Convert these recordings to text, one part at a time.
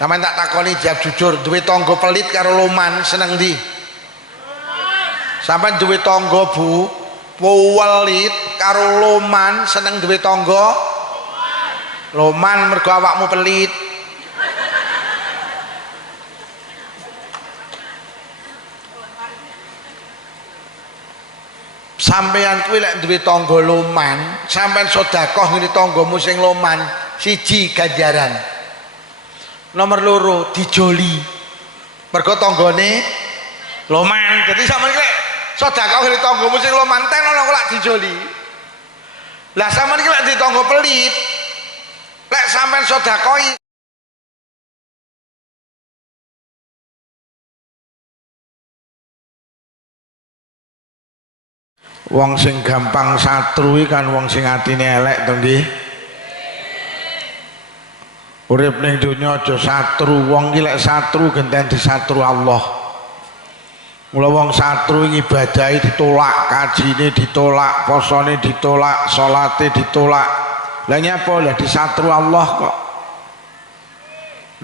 Sampeyan tak takoni jawab jujur, duwe tangga pelit karo loman seneng ndi? Sampeyan duwe tangga Bu, pelit karo loman seneng duwe tangga? Loman mergo awakmu pelit. Sampeyan kuwi lek duwe tangga loman, sampeyan sedekah ngene tanggamu sing loman, siji ganjaran. Nomor loro dijoli. Mergo tanggane loman. Jadi sampeyan lek sedekah ngene tanggamu sing loman ten ana kok lak dijoli. Lah sampeyan iki lek di tangga pelit, lek sampeyan sedekahi wong sing gampang satru kan wong sing atine elek to nggih. Urip ning donya aja satru, wong iki lek satru genten disatru Allah. Mula wong satru ngibadahi ditolak, kajine ditolak, posone ditolak, salate ditolak. Lah nyapa lah disatru Allah kok.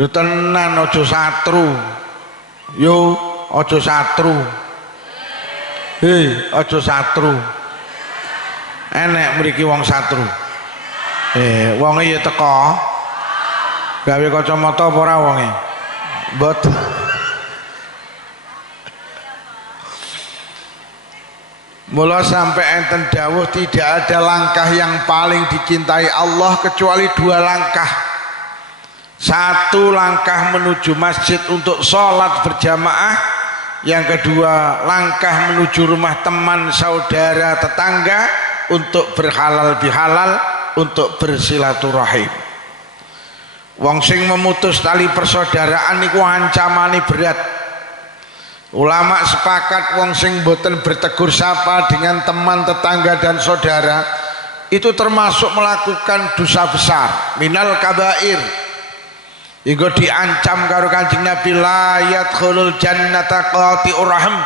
Lho tenan aja satru. Yo aja satru. Hei, aja satru. Enek mriki wong satru. Wonge ya teko. Gawe kacamata apa ora wonge? Mboten. Mula sampai enten dawuh tidak ada langkah yang paling dicintai Allah kecuali dua langkah. Satu langkah menuju masjid untuk sholat berjamaah. Yang kedua langkah menuju rumah teman, saudara, tetangga untuk berhalal bihalal, untuk bersilaturahim. Wong sing memutus tali persaudaraan niku ancamane berat. Ulama sepakat wong sing boten bertegur sapa dengan teman, tetangga dan saudara itu termasuk melakukan dosa besar, minal kabair. Iku diancam karo Kanjeng Nabi, la yadkhulul jannata qati'ur rahim,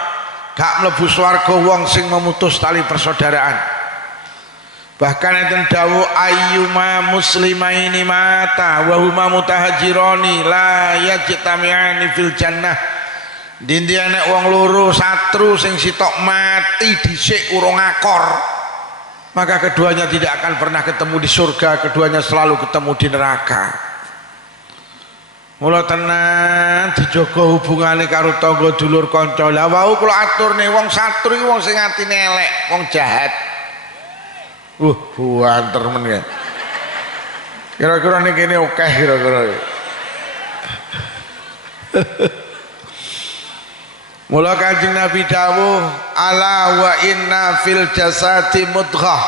gak mlebu swarga wong sing memutus tali persaudaraan. Bahkan enten dawuh ayyuma muslimaini mata wa huma mutahajirani la yajtami'ani fil jannah. Dindi anak wong loro satru sing sitok mati dhisik urung akor, maka keduanya tidak akan pernah ketemu di surga, keduanya selalu ketemu di neraka. Mula tenan dijaga hubungane karo tangga dulur kanca. Lah wau kula aturne wong satru iki wong sing atine elek, wong jahat. Buanter men ya. Kira-kira ning kene akeh kira-kira. Mula Kanjeng Nabi dawuh, ala wa inna fil jasati mudghah.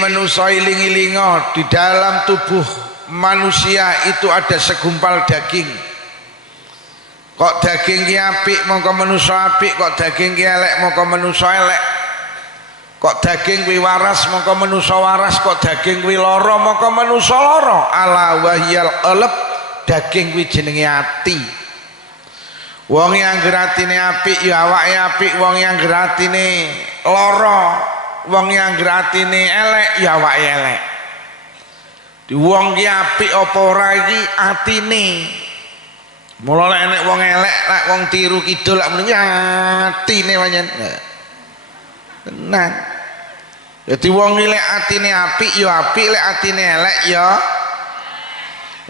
Manusia iling-ilinga, di dalam tubuh manusia itu ada segumpal daging. Kok daging ki apik mongko manusia apik, kok daging ki elek mongko manusia elek. Kok daging kuwi waras mongko manusa waras, kok daging kuwi lara mongko manusa lara. Ala wahyal qalb, daging kuwi jenenge ati. Wong yang atine apik ya awake apik, wong yang atine lara, wong yang atine elek ya awake elek. Di wong ki apik apa ora iki atine. Mula lek enek wong elek, lek wong tiru kidul lek muni atine pancen. Tenan. Jadi wong lek atine apik ya apik, lek atine elek ya.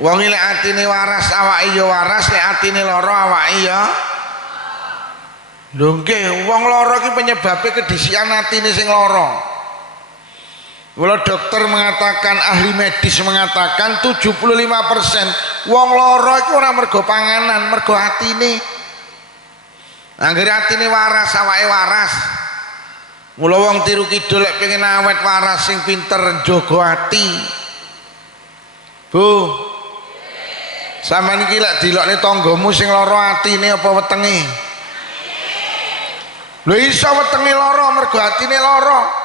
Wong lek atine waras awake ya waras, lek atine lara awake ya. Lho nggih, wong lara ki penyebabe kedisian atine sing lara. Mula dokter mengatakan, ahli medis mengatakan 75% wong lara iku ora mergo panganan, mergo atine. Anggere atine waras awake waras. Mula wong tiru kidul lek pengen awet waras sing pinter njaga ati. Bu. Sampeyan iki lek dilokne tanggamu sing lara atine apa wetenge? Lho iso wetenge lara mergo atine lara.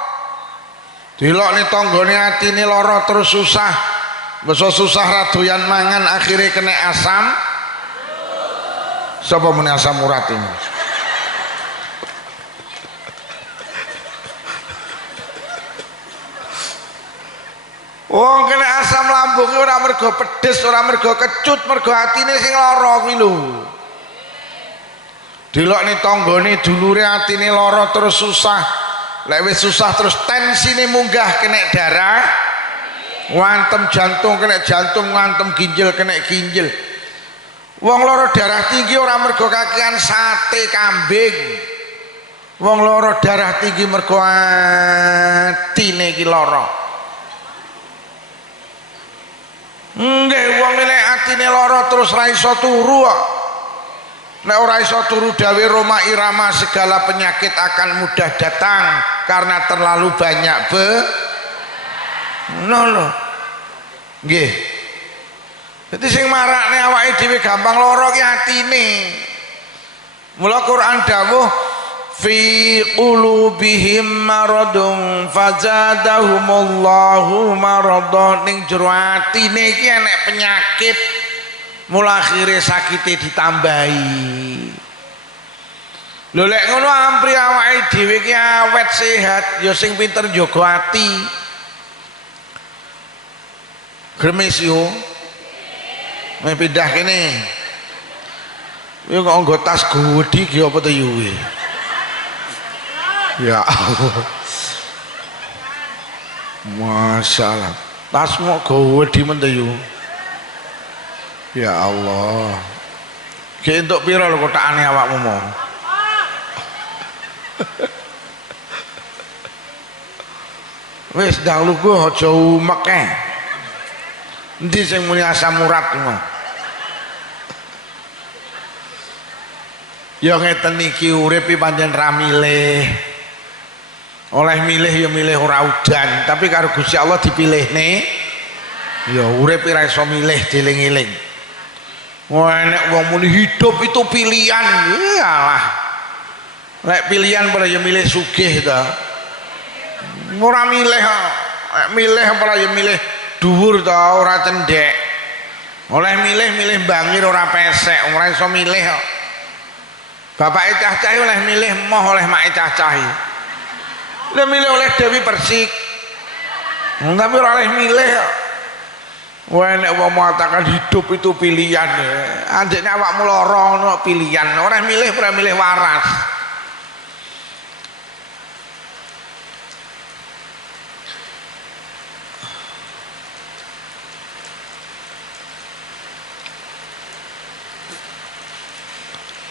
Dilokne tanggane atine lara terus susah. Masa susah ra doyan mangan akhire kena asam. Sapa meneh asam urat ini? Wong kena asam lambung ora mergo pedes, ora mergo kecut, mergo atine sing lara kuwi lho. Delokne tanggane dulure atine lara terus susah. Lek wis susah terus tensine munggah kena darah. Ngantem jantung kena jantung, ngantem ginjal kena ginjal. Wong lara darah tinggi ora mergo kakean sate kambing. Wong lara darah tinggi mergo atine iki lara. Nggih wong nek atine lara terus ra iso turu kok. Nek ora iso turu dawe Roma Irama segala penyakit akan mudah datang karena terlalu banyak lho. Nggih. Dadi sing marakne awake dhewe gampang lara ki atine. Mula Quran dawuh fi qulubihim maradun fazadahumullahu maradun, ning jero atine iki enek penyakit mula akhire sakite ditambahi. Lho lek ngono ampri awake dhewe ki awet sehat ya sing pinter njaga ati. Gremes yo. Nek pindah kene. Yo kok nggo tas gedhi ki apa to yo. Ya Allah, masalah tasmu gede menteyu. Ya Allah, ki entuk pira lho kotakane awakmu mau? Wis ndang lugu aja umek e. Endi sing muni asam urat ngono? Ya ngeten iki urip pancen ra milih. Oleh milih ya milih ora udan, tapi karo Gusti Allah dipilihne ya urip ora iso milih dieling-eling. Wah nek wong muni hidup itu pilihan, iyalah. Lek pilihan pada ya milih sugih ta. Ora milih kok. Lek milih pada ya milih dhuwur ta, ora cendhek. Oleh milih bangir ora pesek, ora iso milih kok. Bapake cah-cah oleh milih moh oleh mak cah-cah. Dia milih oleh Dewi Persik, tapi ora oleh milih. Wah nek wong mengatakan hidup itu pilihan, anjene awakmu lara ono pilihan, ora milih ora milih waras.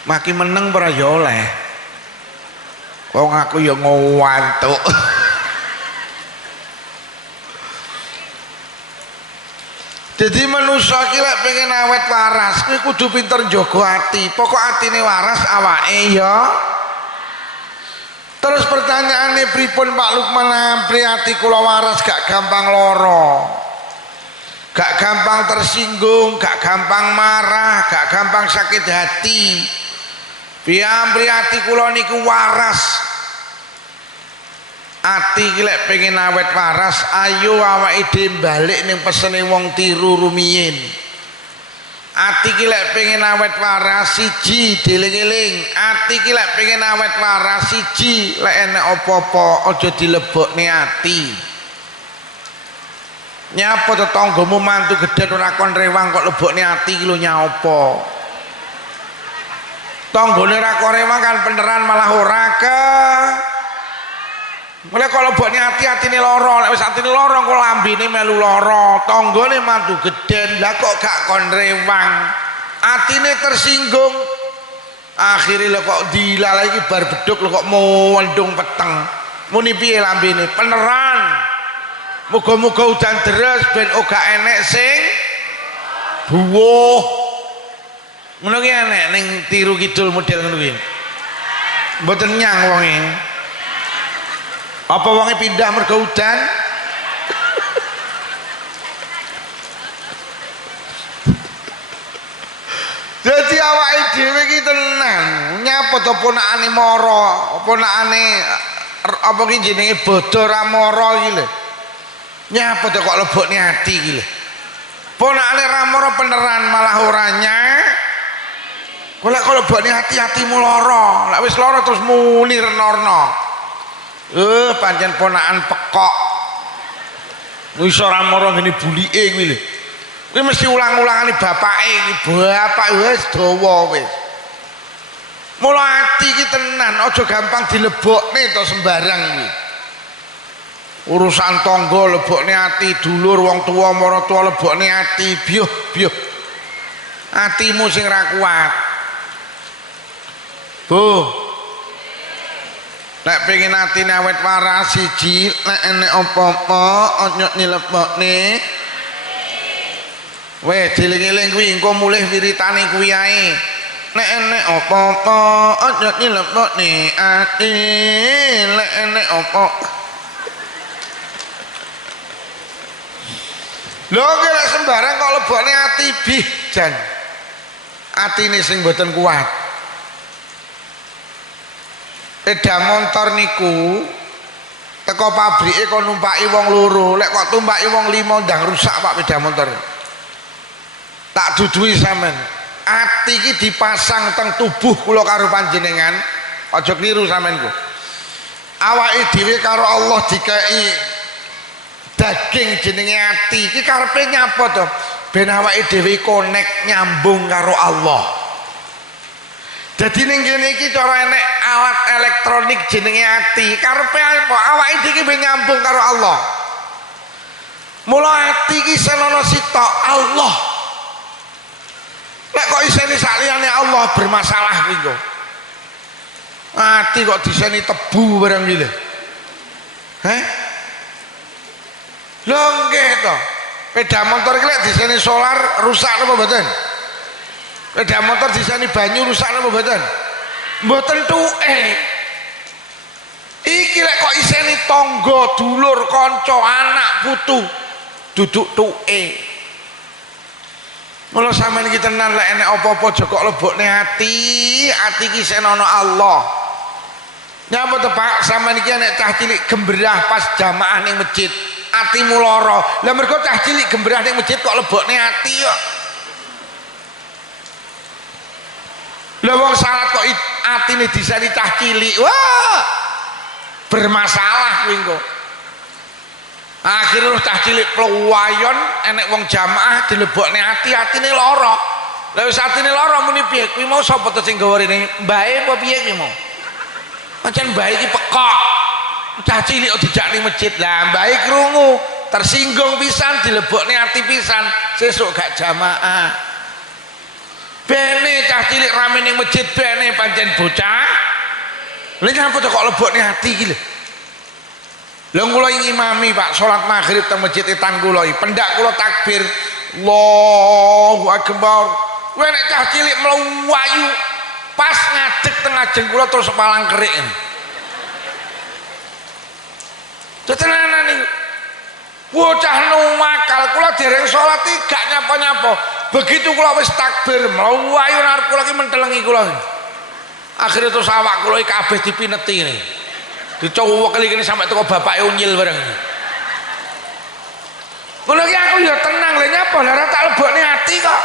Maki meneng ora ya oleh. Wong aku ya ngantuk. Jadi manusia ki lek pengen awet waras kuwi kudu pinter njaga ati. Pokok atine waras awake ya. Terus pertanyaane pripun Pak Lukman ampri ati kula waras gak gampang lara. Gak gampang tersinggung, gak gampang marah, gak gampang sakit hati. Piambri ati kula niku waras. Ati ki lek pengen awet waras, ayo awake dhewe balik ning pesene wong tiru rumiyin. Ati ki lek pengen awet waras siji dieling-eling. Ati ki lek pengen awet waras siji lek enek apa-apa aja dilebokne ati. Nyapa tetanggamu mantu gedhe ora kon rewang kok lebokne ati ki lho nyapa. Tanggane ra korewang kan beneran malah ora ke. Mulai kalau lebokne ati-atine lara, lek wis atine lara kok lambene melu lara, tanggane mantu gedhen, lah kok gak kon rewang. Atine tersinggung. Akhirnya kok dilalai iki bar beduk lho kok mendung peteng. Muni piye lambene? Beneran. Muga-muga udan deres ben ora enek sing buwuh. Ngono ki enek ning tiru kidul model ngono ki. Mboten nyang wonge. Apa wonge pindah mergo udan? Jadi awake dhewe iki tenan, nyapa to ponakane mara, ponakane apa ki jenenge bodho ra mara iki lho. Nyapa to kok lebokne ati iki lho. Ponakane ra mara beneran malah ora nyak. Golek kalau bani hati-hatimu lara, lek wis lara terus muni renorno. Pancen ponakan pekok. Wis ora mara ngene bulike kuwi lho. Kuwi mesti ulang-ulangane bapake iki, bapak wis dawa wis. Mula ati iki tenan aja gampang dilebokne to sembarang kuwi. Urusan tangga lebokne ati, dulur wong tuwa maratuwa lebokne ati, biyuh. Atimu sing ra kuat. Bu. Nek pengen atine awet waras siji, nek enek apa-apa ojo nilebokne. Weh, diling-iling kuwi engko mulih wiritane kuwi ae. Nek enek apa-apa ojo nilebokne ati, nek enek apa. Lho kira sembarang kok lebokne ati bih jan. Atine sing mboten kuat. Sepeda motor niku teko pabrike kok numpaki wong loro, lek kok tumpaki wong 5 ndang rusak Pak sepeda motor. Tak dudui sampean. Ati iki dipasang teng tubuh kula karo panjenengan, aja kliru sampeanku. Awake dhewe karo Allah dikai daging jenenge ati iki karepe nyapa to? Ben awake dhewe connect nyambung karo Allah. Jadi ning kene iki cara enek alat elektronik jenenge ati, karepe apa? Awake dhewe ben nyambung karo Allah. Mula ati iki senono sitok Allah. Lek kok iseni saliyane Allah bermasalah kuwi kok. Ati kok diseni tebu barang iki lho. Heh? Lho nggih to. Sepeda motor iki lek diseni solar rusak apa mboten? Sepeda motor diseni banyu rusak apa mboten? Mboten tuke. Iki lek kok iseni tangga, dulur, kanca, anak, putu duduk tuke. Mula sampeyan iki tenan lek enek apa-apa aja kok lebokne ati iki senono Allah. Nyapa to Pak, sampeyan iki enek cah cilik gemberah pas jamaah ning masjid, atimu lara. Lah mergo cah cilik gemberah ning masjid kok lebokne ati kok. Lah wong salat kok atine diseni cah cilik. Wah. Bermasalah kuwi engko. Akhirnya cah cilik pluwayon enek wong jamaah dilebokne ati-atine lara. Lah wis atine lara muni piye? Kuwi mau sapa to sing gawe rene? Mbae apa piye kuwi mau? Pancen mbae iki pekok. Cah cilik kok dijak ning masjid. Lah mbae krungu, tersinggung pisan dilebokne ati pisan, sesuk gak jamaah. Bene cah cilik rame ning masjid bene pancen bocah. Lha nyapa to kok lebokne ati iki lho. Lha kula ngimami Pak salat maghrib teng masjid etan kula iki, pendak kula takbir Allahu Akbar. Kowe nek cah cilik mlayu pas ngadeg teng ajeng kula terus palang kerik. Tetenanan niku. Bocah numakal kula dereng salat iki gak nyapa-nyapa. Begitu kula wis takbir mlayu arep kula iki mentelengi kula. Akhirnya terus awak kula iki kabeh dipineti ngene. Dicowok kali-kali sampai teko bapake unyil bareng. Ngono iki aku ya tenang lho nyapa lara tak lebokne ati kok.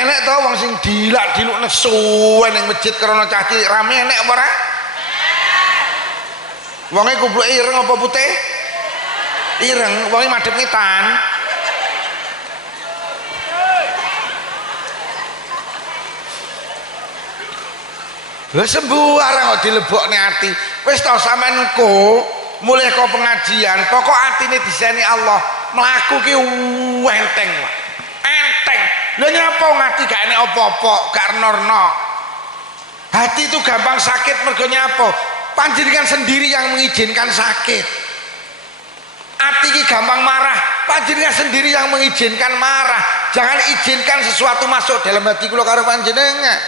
Enek to wong sing dilak-diluk nesu ning masjid karena cah cilik rame enek apa ora? Wonge kubluke ireng apa putih? Ireng, wonge madhep ngetan. Lah sembarang kok dilebokne ati. Wis to sampean engko mulih kok pengajian, pokok atine diseni Allah, mlaku ki enteng. Enteng. Lha nyapa ngati gak enek apa-apa, gak norno. Hati itu gampang sakit mergo nyapa? Panjenengan sendiri yang mengizinkan sakit. Ati ki gampang marah, panjenengan sendiri yang mengizinkan marah. Jangan izinkan sesuatu masuk dalam hati kula karo panjenengan.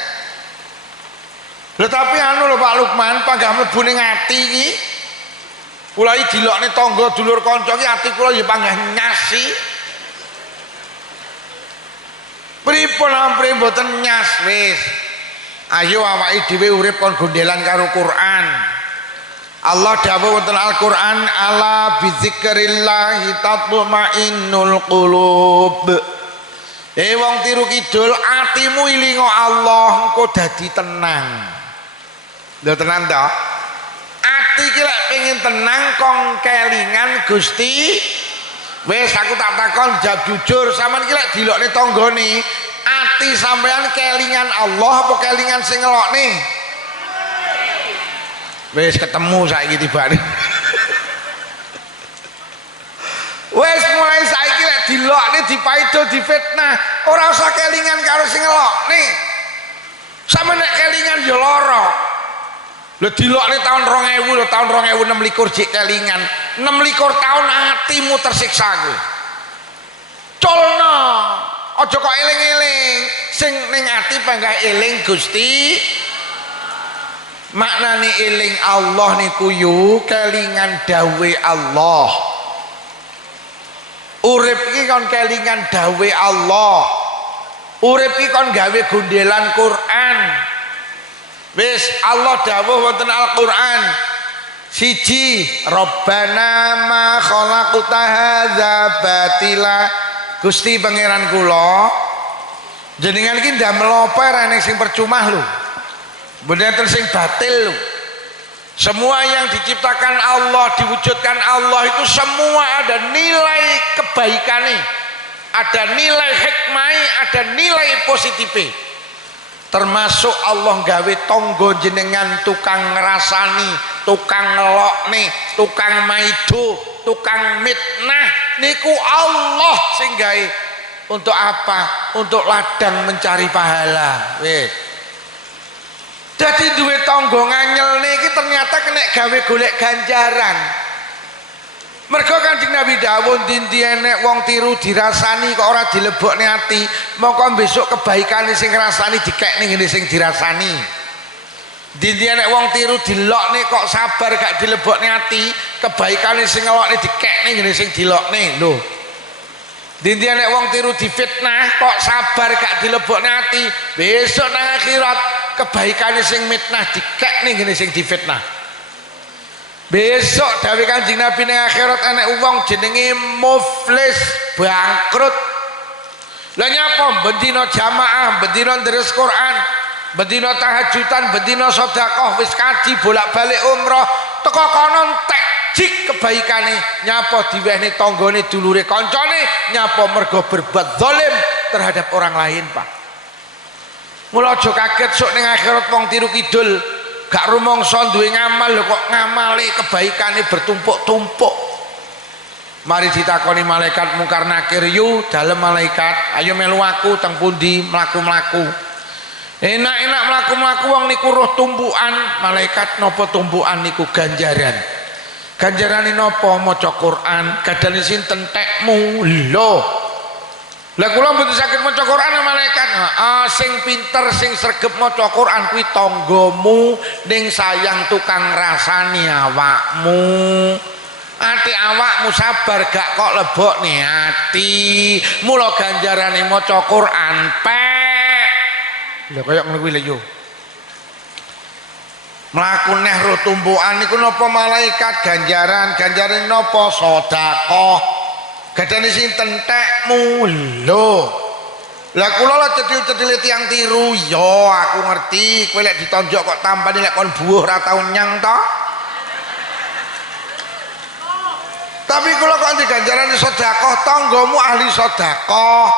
Tetapi anu lho Pak Lukman, panggah mlebu ning ati iki. Kula iki dilokne tangga dulur kanca iki ati kula ya panggah nyasi. Pripun ampre mboten nyas wis. Ayo awake dhewe urip kon gondelan karo Quran. Allah dawuh wonten Al-Qur'an, ala bizikrillah tatma'innul qulub. Wong tiru kidul atimu ilingo Allah engko dadi tenang. Lho tenan to? ati iki lek pengen tenang kong kelingan Gusti. Wis aku tak takon jawab jujur, sampean iki lek dilokne tanggane, ati sampean kelingan Allah apa kelingan sing ngelokne? Wis ketemu saiki tibane. Wis mulai saiki lek dilokne dipaido difitnah, ora usah kelingan karo sing ngelokne. Sampe nek kelingan ya lara. Lho dilokne tahun 2000 lho, tahun 2026 jek kelingan. 26 tahun atimu tersiksa kowe. Culno, aja kok eling-eling. Sing ning ati panggah eling Gusti. Maknane eling Allah niku yo kelingan dawe Allah. Urip iki kon kelingan dawe Allah. Urip iki kon gawe gondelan Quran. Wis Allah dawuh wonten Al-Qur'an. Siji, Rabbana ma khalaqta hadza batila. Gusti pangeran kula, jenengan iki ndamel apa ora sing percuma lho. Bener sing batil lho. Semua yang diciptakan Allah, diwujudkan Allah itu semua ada nilai kebaikannya, ada nilai hikmah, ada nilai positifnya. Termasuk Allah gawe tonggo jenengan tukang ngrasani, tukang ngelokne, tukang maido, tukang mitnah niku Allah sing gawe. Untuk apa? Untuk ladang mencari pahala. Wis. Jadi duwe tonggo nganyel niki ternyata kena gawe golek ganjaran. Mergo Kanjeng Nabi dawuh dinti enek wong tiru dirasani kok ora dilebokne ati, mongko besok kebaikane sing ngrasani dikekne ngene sing dirasani. Dinti enek wong tiru dilokne kok sabar gak dilebokne ati, kebaikane sing ngelokne dikekne ngene sing dilokne lho. Dinti enek wong tiru difitnah kok sabar gak dilebokne ati, besok nang akhirat kebaikane sing mitnah dikekne ngene sing difitnah. Besok dawuh Kanjeng Nabi ning akhirat enek wong jenenge muflis, bangkrut. Lah nyapa bendina jamaah, bendina ndres Quran, bendina tahajudan, bendina sedekah, wis kaji bolak-balik umroh, teko kono entek jik kebaikane, nyapa diwehne tanggane dulure kancane, nyapa mergo berbuat zalim terhadap orang lain, Pak. Mula aja kaget sok ning akhirat wong tiru kidul gak rumangsa duwe ngamal lho kok ngamale kebaikane bertumpuk-tumpuk. Mari ditakoni malaikat mungkar nakir, yu dalem malaikat, ayo melu aku teng pundi mlaku-mlaku. Enak-enak mlaku-mlaku wong niku roh tumpukan, malaikat napa tumpukan niku ganjaran. Ganjarane napa? Maca Quran, gadane sinten tekmu lho. Lah kula mboten saged maca Quran malaikat. Sing pinter sing sregep maca Quran kuwi tanggamu ning sayang tukang ngrasani awakmu. Ati awakmu sabar gak kok lebokne ati. Mula ganjarane maca Quran pek. Lha kaya ngono kuwi lho yo. Mlaku neh ro tumpukan niku napa malaikat ganjaran napa sedekah. Gadane sinten tekmu lho. Lah kula lho cedhil-cedhil tiyang tiru, yo aku ngerti kowe lek ditonjok kok tampane lek kon buuh ora tau nyang to. Tapi kula kok diganjarane sedekah, tanggamu ahli sedekah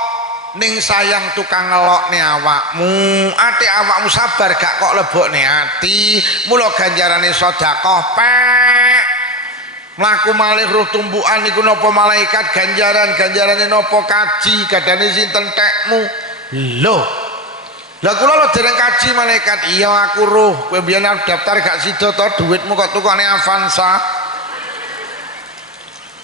ning sayang tukang ngelokne awakmu, ati awakmu sabar gak kok lebokne ati, mula ganjarane sedekah pek. Mlaku malih roh tumpukan niku napa malaikat ganjarane napa kaji, gadane sinten tekmu lho. Lah kula lho dereng kaji malaikat, iya aku roh kowe biyen daftar gak sida to dhuwitmu kok tukane Avanza.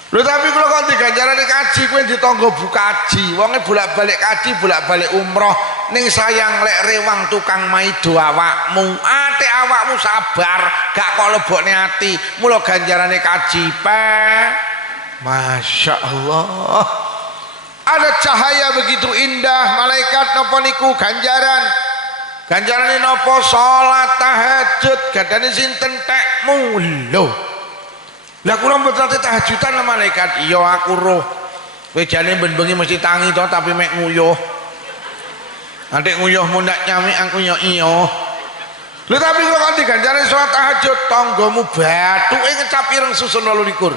Lho tapi kula kok diganjarane kaji kowe ditangga bu kaji, wonge bolak-balik kaji bolak-balik umroh ning sayang lek rewang tukang maido awakmu, ati awakmu sabar gak kok lebokne ati, mula ganjarane kaji pek. Masya Allah, ada cahaya begitu indah malaikat napa niku ganjarane napa salat tahajud, gadane sinten tekmu lho. Lah kula mboten tahajudan lah malaikat, iya aku roh kowe jane ben-bengi mesti tangi to tapi mek nguyuh. Nanti nguyuhmu ndak nyami aku yo iya. Lho tapi kalau kan diganjari sholat tahajud tanggamu bathuke ngecap ireng susun 28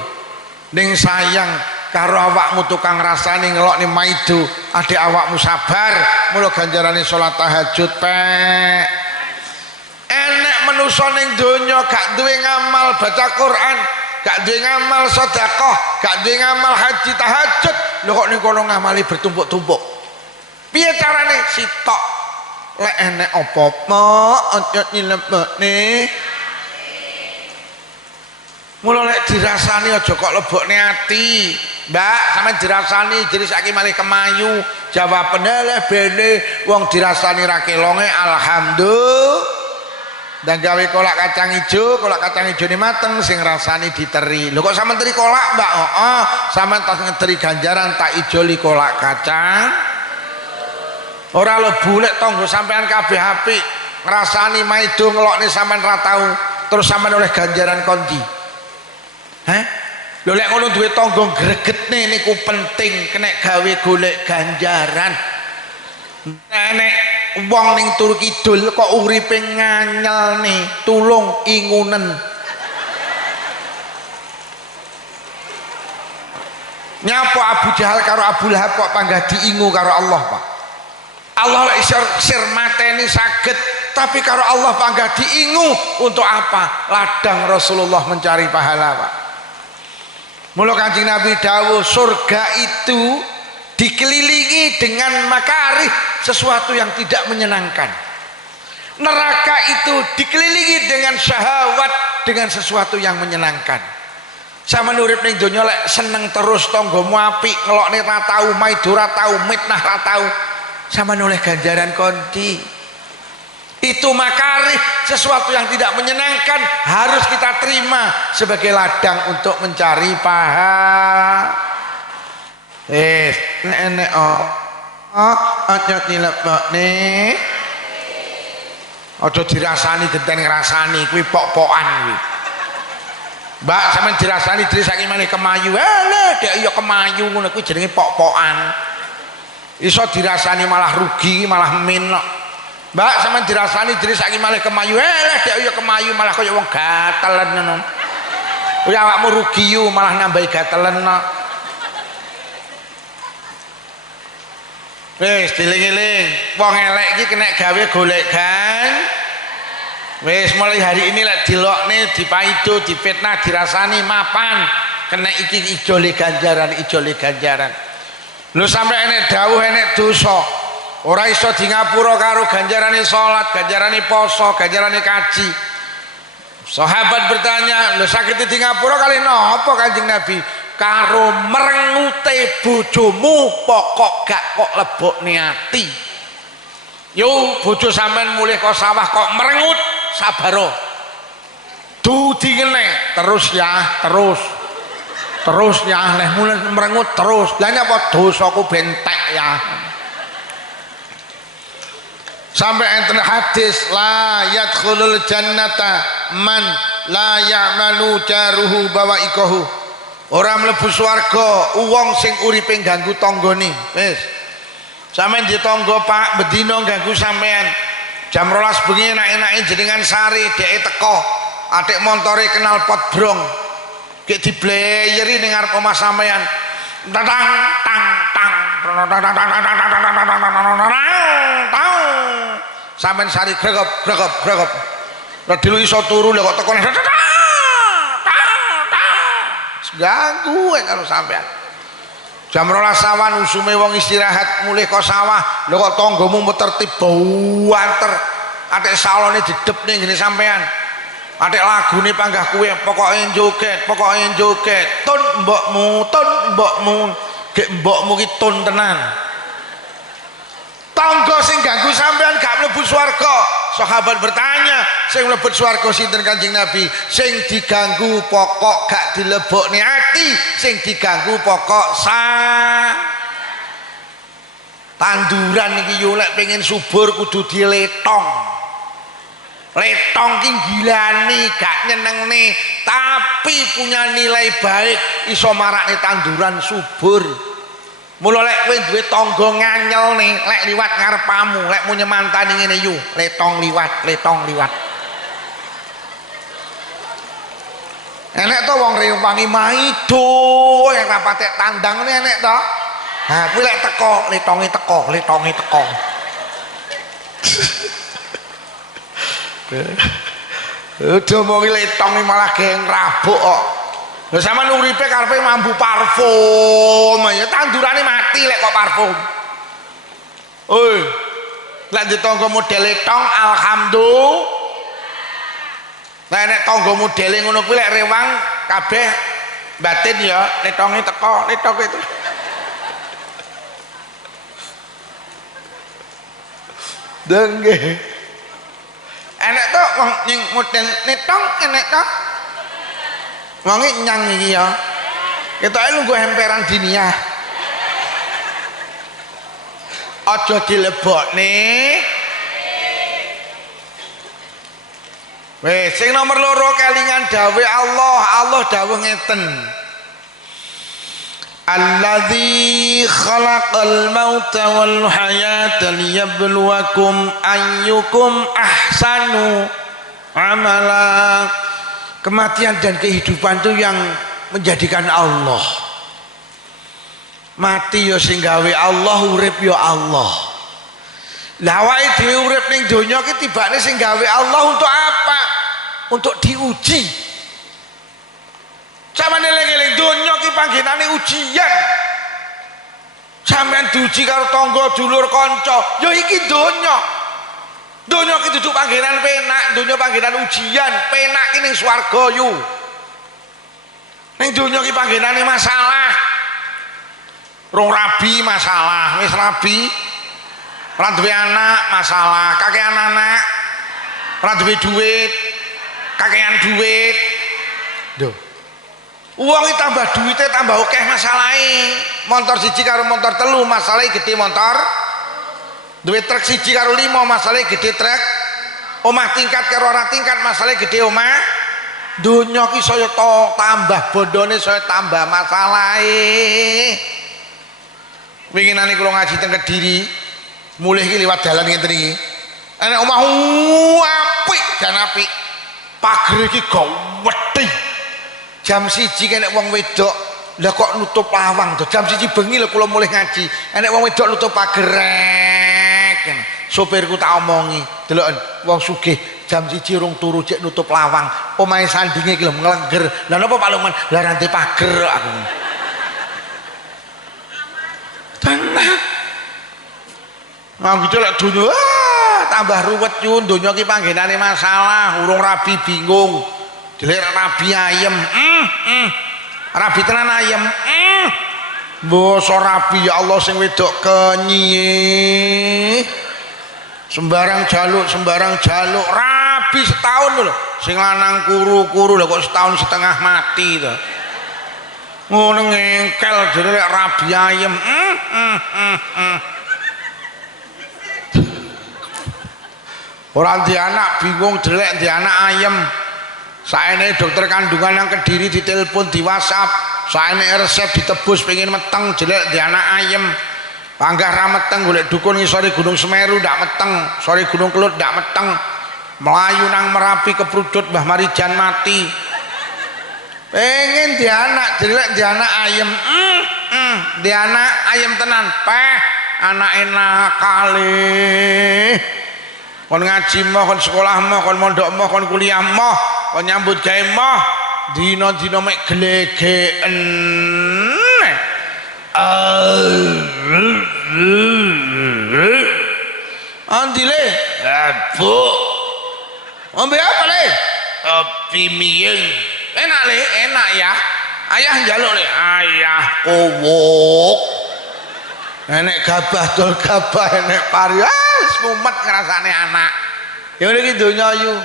ning sayang karo awakmu tukang rasani ngelokne maido adik awakmu sabar mula ganjarane sholat tahajud pek. Enek manusa ning donya gak duwe ngamal baca Quran, gak duwe ngamal sedekah, gak duwe ngamal haji tahajud, lho kok ning kono ngamali bertumpuk-tumpuk. Piye carane? Sitok lek enek apa-apa ojo dilebokne. Mula lek dirasani aja kok lebokne ati. Mbak, sampean dirasani jadi saiki malih kemayu. Jawabane leh bene wong dirasani ra kelonge alhamdulillah. Dan gawe kolak kacang ijo ini mateng sing rasani diteri. Lho kok sampean teri kolak, Mbak? Oh, sampean tas ngeteri ganjaran tak ijoli kolak kacang. Ora lebu lek tangga sampean kabeh apik, ngrasani maido ngelokne sampean ra tau, terus sampean oleh ganjaran kondi. Heh? Lho lek ngono duwe tangga gregetne niku penting kenek gawe golek ganjaran. Nek wong ning tur kidul kok uripe nganyel nih tulung ingunen nyapa Abu Jahal karo Abu Lahab kok panggah diingu karo Allah Pak. Allah lek sir mateni saged tapi karo Allah panggah diingu untuk apa? Ladang Rasulullah mencari pahala Pak. Mula Kanjeng Nabi dawuh surga itu dikelilingi dengan makarih, sesuatu yang tidak menyenangkan. Neraka itu dikelilingi dengan syahwat, dengan sesuatu yang menyenangkan. Sama urip ning donya lek seneng terus tanggamu apik, ngelokne ra tau, maido ra tau, mitnah ra tau, sama oleh ganjaran kondi. Itu makarih, sesuatu yang tidak menyenangkan harus kita terima sebagai ladang untuk mencari pahala. Nek aja dilebokne. Aja dirasani genteng ngrasani kuwi pok-pokan kuwi. Mbak sampean dirasani diri saking malih kemayu. Lha dek ya kemayu ngono kuwi jenenge pok-pokan. Iso dirasani malah rugi, malah min kok. Mbak sampean dirasani diri saking malih kemayu. Lha dek ya kemayu malah kaya wong gatelen ngono. Kuwi awakmu rugi yu malah nambahi gatelen kok. Wis diling-iling, wong elek iki kena gawe golek kan. Wis mulai hari ini lek dilokne, dipaido, difitnah, dirasani mapan, kena iki ijole ganjaran. Lho sampe enek dawuh enek dosa. Ora iso di ngapura karo ganjarane salat, ganjarane poso, ganjarane kaji. Sahabat bertanya, lho sakit di ngapura kali napa Kanjeng Nabi? Karo merengute bojomu pokok gak kok lebokne ati. Yo bojo sampean mulih kok sawah kok merengut sabaro. Dudi ngene terus ya, terus ya leh mulih merengut terus. Lah nyapa dosaku bentek ya. Sampai enten hadis la yadkhulul jannata man la ya'malu jaruhu bawaikahu. Orang mlebu swarga wong sing uripe ganggu tanggane. Wis. Sampeyan di tangga Pak bedina ganggu sampean. Jam 12 bengi enak-enake jenengan sari dheke teko. Adik montore kenal pot brong. Gek dibleyeri ning arep omah sampean. Tang tang tang. Sampeyan sari gregep. Lah dilu iso turu lho kok teko ganggu karo sampean. Jam 12 sawan usume wong istirahat mulih kok sawah lho kok tanggamu tertib banter atik salone didepne ngene sampean atik lagune panggah kuwe pokoke joget tun mbokmu gek mbokmu ki tun tenan. Tangga sing ganggu sampean gak mlebu swarga. Sahabat bertanya, sing mlebu swarga sinten Kanjeng Nabi? Sing diganggu pokok gak dilebokne ati, sing diganggu pokok tanduran iki yo lek pengen subur kudu diletong. Letong ki gilani gak nyenengne tapi punya nilai baik iso marakne tanduran subur. Mula lek kowe duwe tangga nganyel nih, lek liwat ngarepamu, lek mau nyemantani ngene yu, letong liwat. Enek to wong rewangi maido yang rapatek tandang ini enek to. Nah kuwi lek teko litongi teko. Udah mau litongi malah geng rabuk kok. Lha sampean uripe karepe mambu parfum ya tandurane mati lek kok parfum. Oi. Lek ditangga model letong alhamdulillah. Nah nek tangga modele ngono kuwi lek rewang kabeh batin ya letonge teko letok itu. Dengge. Enek to wong ning model letong enek to. Wong nyang iki ya. Ketoke lungguh emperan dinia. Aja dilebokne. Wes sing nomor loro kelingan dawe Allah dawuh ngeten. Alladzi khalaqal mauta wal hayata liyabluwakum ayyukum ahsanu amala. Kematian dan kehidupan itu yang menjadikan Allah. Mati ya sing gawe Allah, urip ya Allah. Lah awake dhewe urip ning donya ki tibane sing gawe Allah untuk apa? Untuk diuji. Sampeyan eling-eling donya ki panggenane ujian. Sampeyan diuji karo tangga, dulur, kanca. Ya iki donya. Donya ki dudu panggenan penak, donya panggenan ujian. Penak ki ning swarga yu. Ning donya ki panggenane masalah. Rong rabi masalah, wis rabi ora duwe anak masalah, kakean anak, ora duwe duit, kakean duit. Lho. Uang iki tambah duite tambah akeh masalahe. Motor siji karo motor telu masalahe gede motor. Duwe truk siji karo 5 masalahe gede truk. Omah tingkat karo ora tingkat masalahe gede omah. Donya ki saya tambah bondone saya tambah masalahe. Winginane kula ngaji teng Kediri. Mulih iki liwat dalan ngenten iki. Enek omah apik jan apik. Pager iki gawedhi. Jam 1 kene wong wedok, lah kok nutup lawang to. Jam 1 bengi lho kula mulih ngaji. Enek wong wedok nutup pagerek. Sopirku tak omongi, deloken wong sugih jam 1 rung turu cek nutup lawang. Omahe sandinge iki lho nglengger. Lah napa Pak Lukman? Lah rantai pager aku. Tenang. Nah gitu lek donya tambah ruwet yun, donya ki panggenane masalah, urung rabi bingung. Dilek rabi ayem. Rabi tenan ayem. Basa rabi ya Allah sing wedok kenyi. Sembarang jaluk rabi setahun lho. Sing lanang kuru-kuru lho kok setahun setengah mati to. Ngono ngengkel dilek rabi ayem. Orang di anak bingung jelek di anak ayem. Saene dokter kandungan yang Kediri ditelepon di WhatsApp. Saene resep ditebus pengen meteng jelek di anak ayem. Panggah ra meteng golek dukun ngisore Gunung Semeru ndak meteng, sore Gunung Kelut ndak meteng. Melayu nang Merapi keprudut Mbah Marijan mati. Pengen di anak jelek di anak ayem. Di anak ayem tenan. Anak enak kali. Kon ngaji moh, kon sekolah moh, kon mondok moh, kon kuliah moh, kon nyambut gawe moh, dina-dina mek glegeken. Andi le, Bu. Ombe apa le? Kopi miyeng. Enak le, enak ya. Ayah njaluk le, ayah kowok. Enek gabah dol gabah, enek pari. Mumet ngrasane anak. Ya ngene iki donya yu.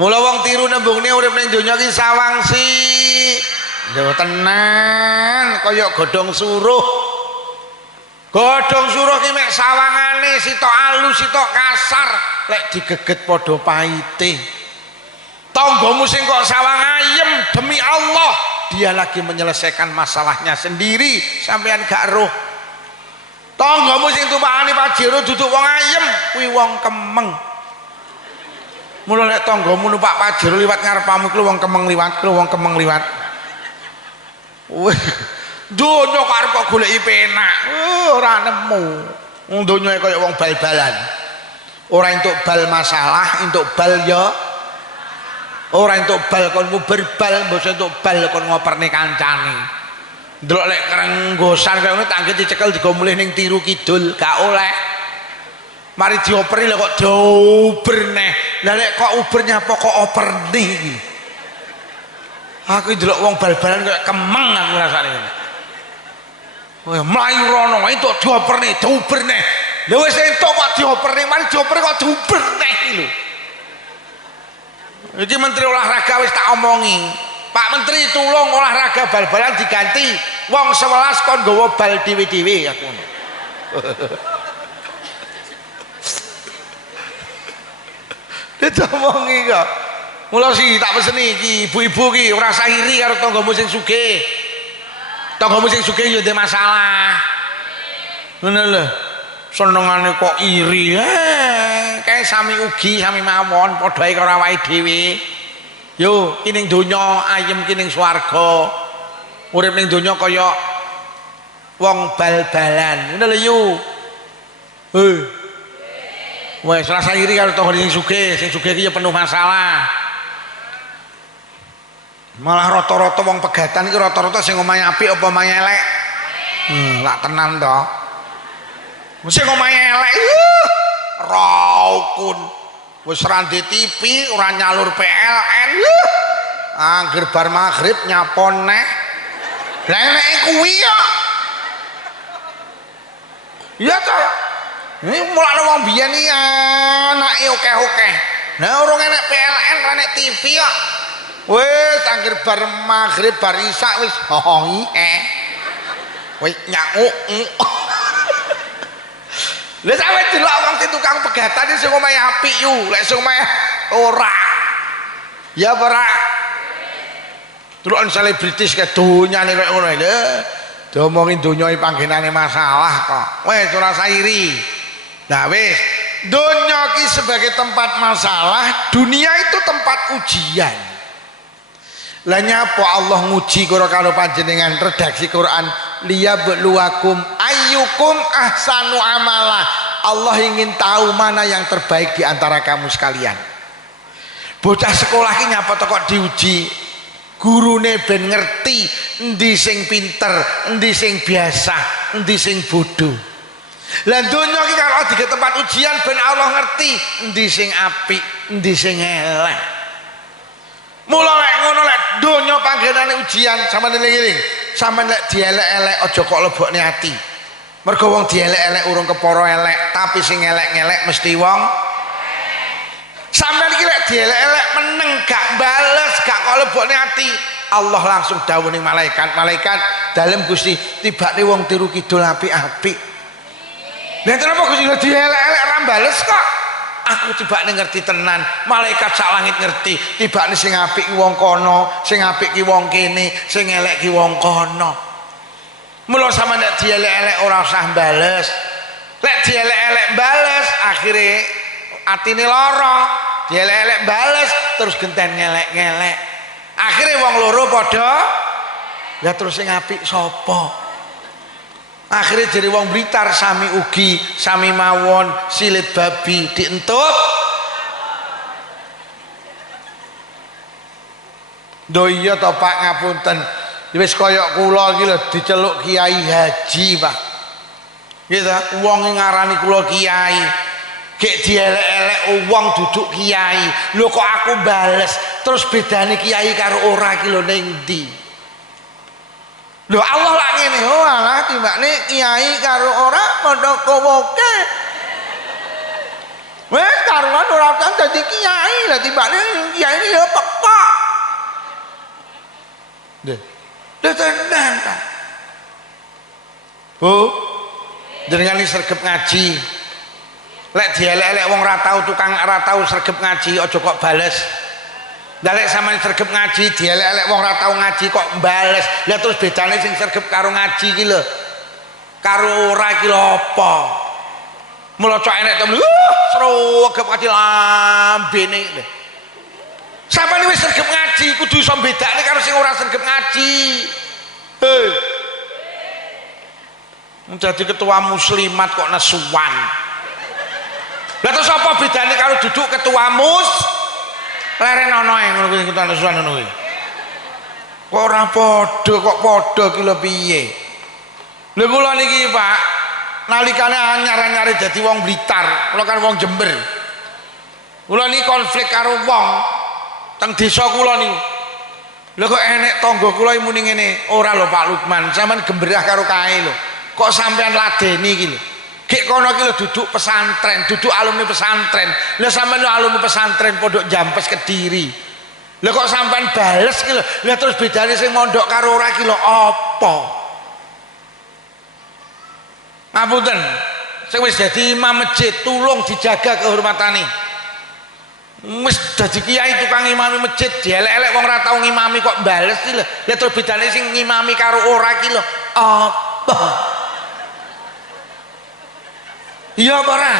Mula wong tiru nembungne urip ning donya ki sawang sih. Ya tenan kaya godhong suruh. Godhong suruh ki mek sawangane sitok alus sitok kasar lek digeget padha pahite. Tanggamu sing kok sawang ayem demi Allah, dia lagi menyelesaikan masalahnya sendiri sampean gak roh. Tanggamu sing tumpakane pajero duduk wong ayem kuwi wong kemeng. Mula nek tanggamu numpak Pajero liwat ngarepamu iku wong Kemeng liwat, wong Kemeng liwat. Wih, donya karo kok goleki penak. Ora nemu. Wong donya kaya wong bal-balan. Ora entuk bal masalah, entuk bal ya. Ora entuk bal kon berbal, mbok entuk bal kon ngoperne kancane. Ndelok lek kerenggosan kaya ngono tak dicekel digo mulih ning tiru kidul, gak oleh. Mari dioperi lho kok dioper neh. Lah lek kok ubernya pokok operne iki. Aku ndelok wong bal-balan kaya Kemeng aku rasane. Wah, mlayu rono entuk dioperne, diuberne. Lha wis entuk kok dioperne, mari dioperne kok diuberne iki lho. Iki Menteri Olahraga wis tak omongi. Pak Menteri tulung olahraga bal-balan diganti wong 11 kon nggawa bal dhewe-dhewe aku ngono. Ditomongi kok. Mula sih tak peseni iki ibu-ibu iki ora usah iri karo tanggamu sing sugih. Tanggamu sing sugih yo ndek masalah. Ngono lho. Senengane kok iri. Kae sami ugi sami mawon padha karo awake dhewe. Yo ki ning donya ayem ki ning swarga. Urip ning donya kaya wong bal-balan. Ngono lho yo. Wes rasa iri karo tangga sing sugih iki ya penuh masalah. Malah rata-rata wong pegatan iki rata-rata sing omahe apik apa omahe elek. Lak tenan to. Sing omahe elek raukun. Wis ra ndek TV, ora nyalur PLN. Angger bar maghrib nyapon neh. Lah enek kuwi ya. Iya to. Ini mulane wong biyen iki anake akeh-akeh. Nah urung enek PLN, ra enek TV kok. Wis angger bar maghrib bar isak wis wis nyakuk. Lha sampe delok wong sing tukang pegatan sing omahe apik yu, lek sing omahe ora. Ya ora. Delokan selebritis ke donyane kaya ngono lho. Diomongin donya iki panggenane masalah kok. Wis ora usah iri. Nah wis, donya ki sebagai tempat masalah, dunia itu tempat ujian. Lah nyapa Allah nguji karo panjenengan redaksi Quran liyabluwakum ayyukum ahsanu amala. Allah ingin tahu mana yang terbaik di antara kamu sekalian. Bocah sekolah ki nyapa kok diuji. Gurune ben ngerti endi sing pinter, endi sing biasa, endi sing bodoh. Lah donya iki kalau di tempat ujian ben Allah ngerti endi sing apik, endi sing elek. Mula lek ngono lek donya panggenane ujian sampeyan eling-eling. Sampeyan lek dielek-elek aja kok lebokne ati. Mergo wong dielek-elek urung kepara elek, tapi sing elek-elek mesti wong. Sampeyan iki lek dielek-elek meneng gak bales, gak kok lebokne ati. Allah langsung dawuh ning malaikat, malaikat dalem Gusti tibane wong tiru kidul apik-apik. Lah kenapa Gusti dielek-elek ra bales kok? Aku tibane ngerti tenan, malaikat sak langit ngerti tibane sing apik ki wong kono, sing apik ki wong kene, sing elek ki wong kono. Mula sampe nek dielek-elek ora usah bales. Lek dielek-elek bales akhire atine lara, dielek-elek bales terus genten ngelek-ngelek. Akhire wong loro padha ya terus sing apik sapa? Akhirnya jadi wong Blitar sami ugi, sami mawon, silit babi dientup. Do iya to Pak ngapunten. Wis kaya kula iki lho diceluk Kiai Haji, Pak. Gitu, wong ngarani kula Kiai. Gek dielek-elek wong duduk Kiai. Lho kok aku bales. Terus bedane Kiai karo ora iki lho ning ndi? Lho Allah lak ngene, oh alah timbakne kiai karo ora padha kowoke. Wes karuan ora usah dadi kiai, lah timbakne kiai ya pekok. Nggih. Lha tenan ta. Bu, jenengan iki sregep ngaji. Lek dielek-elek wong ra tau tukang ra tau sregep ngaji aja kok bales. Dalek sampean sregep ngaji dielek-elek wong ora tau ngaji kok mbales. Lah terus bedane sing sregep karo ngaji iki lho. Karo ora iki lho apa? Mula cok enek temen sregep kati lambene. Sampeyan wis sregep ngaji kudu iso bedakne karo sing ora sregep ngaji. Menjadi ketua muslimat kok nesuan. Lah terus apa bedane karo duduk ketua leren ana ngono kuwi ketua nesuan ngono kuwi. Kok ora padha kok padha ki lho piye? Lha kula niki Pak, nalikane anyar-anyare dadi wong Blitar, kula kan wong Jember. Kula niki konflik karo wong teng desa kula niku. Lha kok enek tangga kula muni ngene, ora lho Pak Lukman, sampean gemberah karo kae lho. Kok sampean ladeni iki lho. Gek kono iki lho duduk pesantren, duduk alumni pesantren. Lah sampean lho alumni pesantren Pondok Jampes Kediri. Lah kok sampean bales iki lho. Lah terus bedane sing mondok karo ora iki lho apa? Ngapunten. Sing wis dadi imam masjid tulung dijaga kehormatane. Wis dadi kiai tukang imami masjid dielek-elek wong ora tau ngimami kok bales iki lho. Lah terus bedane sing ngimami karo ora iki lho apa? Iya apa ora?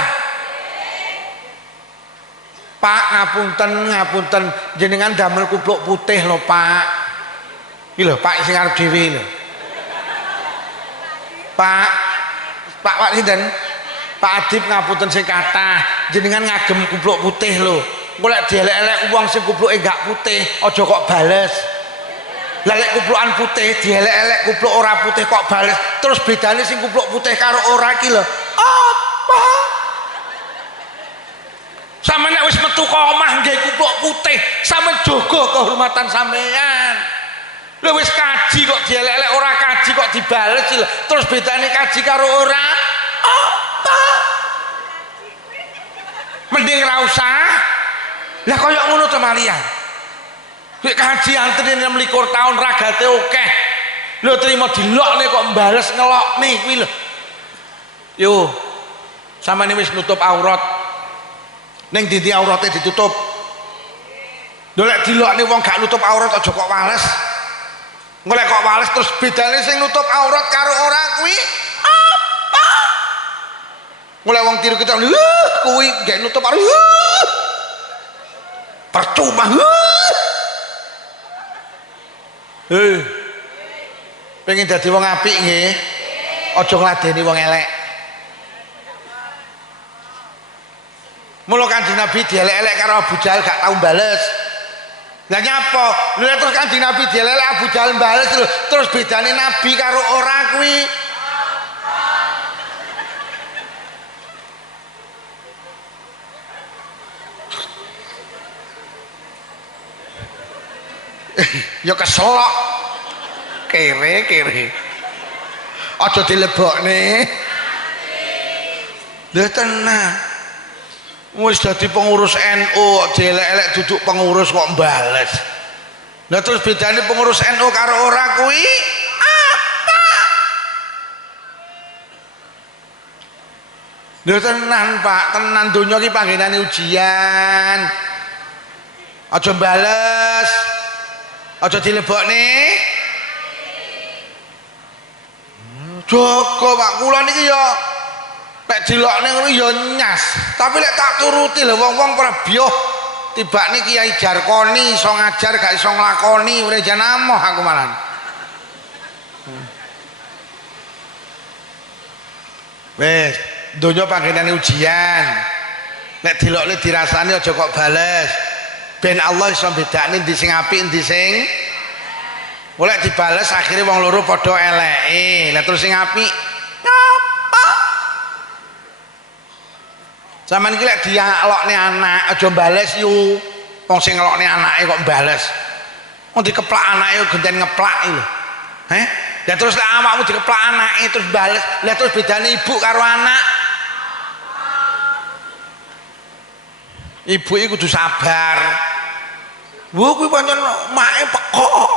Pak ngapunten jenengan damel kupluk putih lho Pak. Iki lho Pak sing arep dhewe lho. Pak sinten? Pak Adib ngapunten sing kathah jenengan ngagem kupluk putih lho. Golek dielek-elek wong sing kupluke gak putih aja kok bales. Lah lek kuplukan putih dielek-elek kupluk ora putih kok bales. Terus bedane sing kupluk putih karo ora iki lho apa? Sampe nek wis metu ka omah nggih kupluk putih, sampe jaga kehormatan sampean. Lha wis kaji kok dielek-elek, ora kaji kok dibales lho. Terus bedane kaji karo ora apa? Mending ra usah. Lah kaya ngono to malian. Nek kaji antri 26 tahun ragate akeh. Lho trimo dilokne kok mbales ngelokne kuwi lho. Yo. Samane wis nutup aurat. Ning dindi aurate ditutup. Dolek dilokne wong gak nutup aurat aja kok wales. Golek kok wales terus bedane sing nutup aurat karo ora kuwi apa? Golek wong tiru kita kuwi gak nutup aurat. Percuma. Pengen dadi wong apik nggih. Aja ngladeni wong elek. Mula Kanjeng Nabi dielek-elek karo Abu Jahal gak tau bales. Lah nyapa? Lha terus Kanjeng Nabi dielek Abu Jahal bales lho. Terus bedane Nabi karo ora kuwi ya keselok. Kere. Aja dilebokne. Lha tenan. Wis dadi pengurus NU dielek-elek duduk pengurus kok mbales. Lah terus bedane pengurus NU karo ora kuwi apa? Lha tenan Pak, tenan donya iki panggenane ujian. Aja mbales. Aja dilebokne. Joko Pak kula niki ya nek dilokne ngono ya nyas, tapi lek tak turuti lho wong-wong prabyuh tibane Kiai Jarkoni iso ngajar gak iso nglakoni ora jan amoh aku malan. Wes, donya panggenane ujian. Nek dilokne dirasani aja kok bales. Ben Allah iso bedakne ndi sing apik ndi sing golek dibales akhirnya wong loro padha eleke. Lah terus sing apik Zaman iki lek dialokne anak aja bales yo. Wong sing ngelokne anake kok bales. Wong dikeplak anake genten ngeplak lho. Lah terus lek awakmu dikeplak anake terus bales, lah terus bedane ibu karo anak. Ibu iki kudu sabar. Wo kuwi pancen make pekok.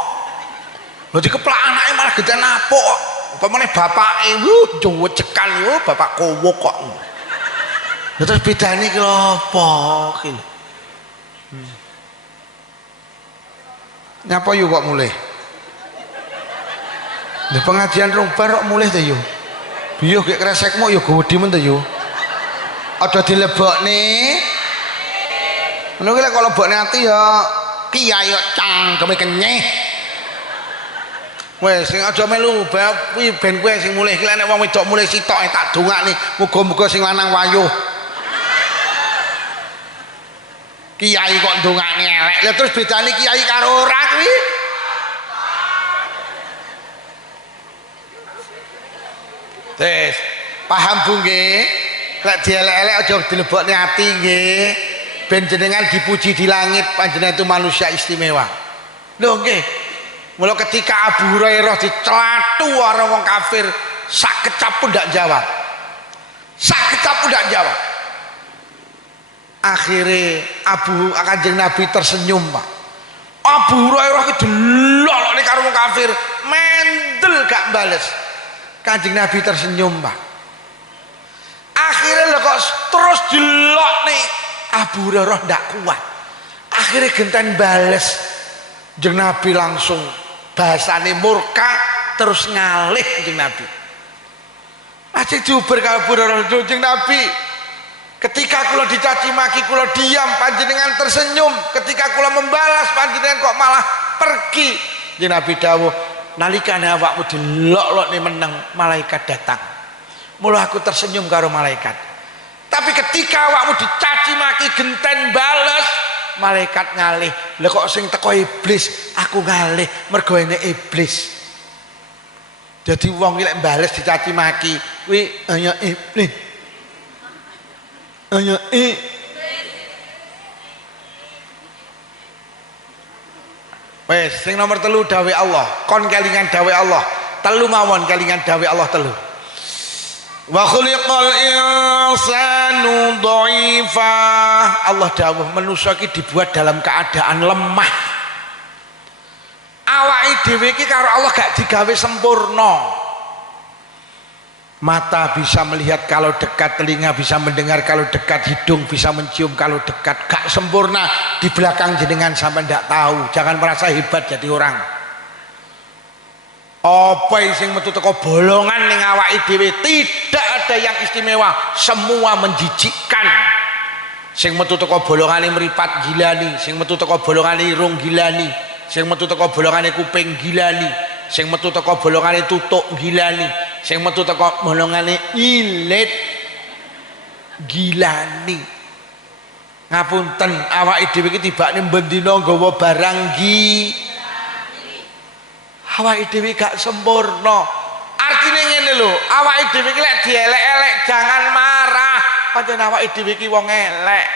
Lha dikeplak anake malah genten apuk. Upamane bapake cekan yo bapak kowo kok. Terus bedane iki lho apa iki? Nyapa yo kok mulih? Di pengajian rong bar kok mulih ta yo? Biyo gek kresekmu yo gedhi men ta yo. aja dilebokne ngono ki lek kok lebokne ati ya kiai kok cangkeme kenyeh wes sing aja melu kuwi ben kowe sing mulih ki nek wong wedok mulih sitok tak dongakne muga-muga sing lanang wayuh kiai kok ndongakne elek lha terus bedane kiai karo ora kuwi wes paham Bu nggih lek dielek-elek aja dilebokne ati nggih ben jenengan dipuji di langit panjenengan itu manusia istimewa lho nggih mula ketika Abu Hurairah dicelatu orang wong kafir sak kecap pun ndak jawab akhirnya Kanjeng Nabi tersenyum Pak Abu Hurairah ki delok nek karo wong kafir mendel gak bales Kanjeng Nabi tersenyum Pak akhirnya kok terus delok nih Abu Hurairah ndak kuat akhirnya genten bales Kanjeng Nabi langsung bahasane murka terus ngalih Kanjeng Nabi aja diuber kalau Abu Hurairah Kanjeng Nabi ketika kula dicaci maki kula diam panjenengan tersenyum ketika kula membalas panjenengan kok malah pergi Kanjeng Nabi dawuh nalikane awakmu delok-lokne meneng malaikat datang mula aku tersenyum karo malaikat tapi ketika awakmu dicaci maki genten bales malaikat ngalih lha kok sing teko iblis aku ngalih mergo ene iblis jadi wong lek bales dicaci maki kuwi hanya iblis wes sing nomor 3 dawe Allah kon kelingan dawe Allah 3 mawon kelingan dawe Allah 3 wa khuliqal insanu dhaifa Allah dawuh manusia iki dibuat dalam keadaan lemah awake dhewe iki karo Allah gak digawe sempurna mata bisa melihat kalau dekat telinga bisa mendengar kalau dekat hidung bisa mencium kalau dekat gak sempurna di belakang jenengan sampai ndak tahu jangan merasa hebat jadi orang apa sing metu teko bolongan ning awake dhewe tidak ada yang istimewa semua menjijikkan sing metu teko bolongane mripat gilani sing metu teko bolongane irung gilani sing metu teko bolongane kuping gilani sing metu teko bolongane tutuk gilani sing metu teko bolongane ilit gilani ngapunten awake dhewe iki tibane bendina nggawa barang awake dhewe gak sempurna artine ngene lho awake dhewe iki lek dielek-elek jangan marah pancen awake dhewe iki wong elek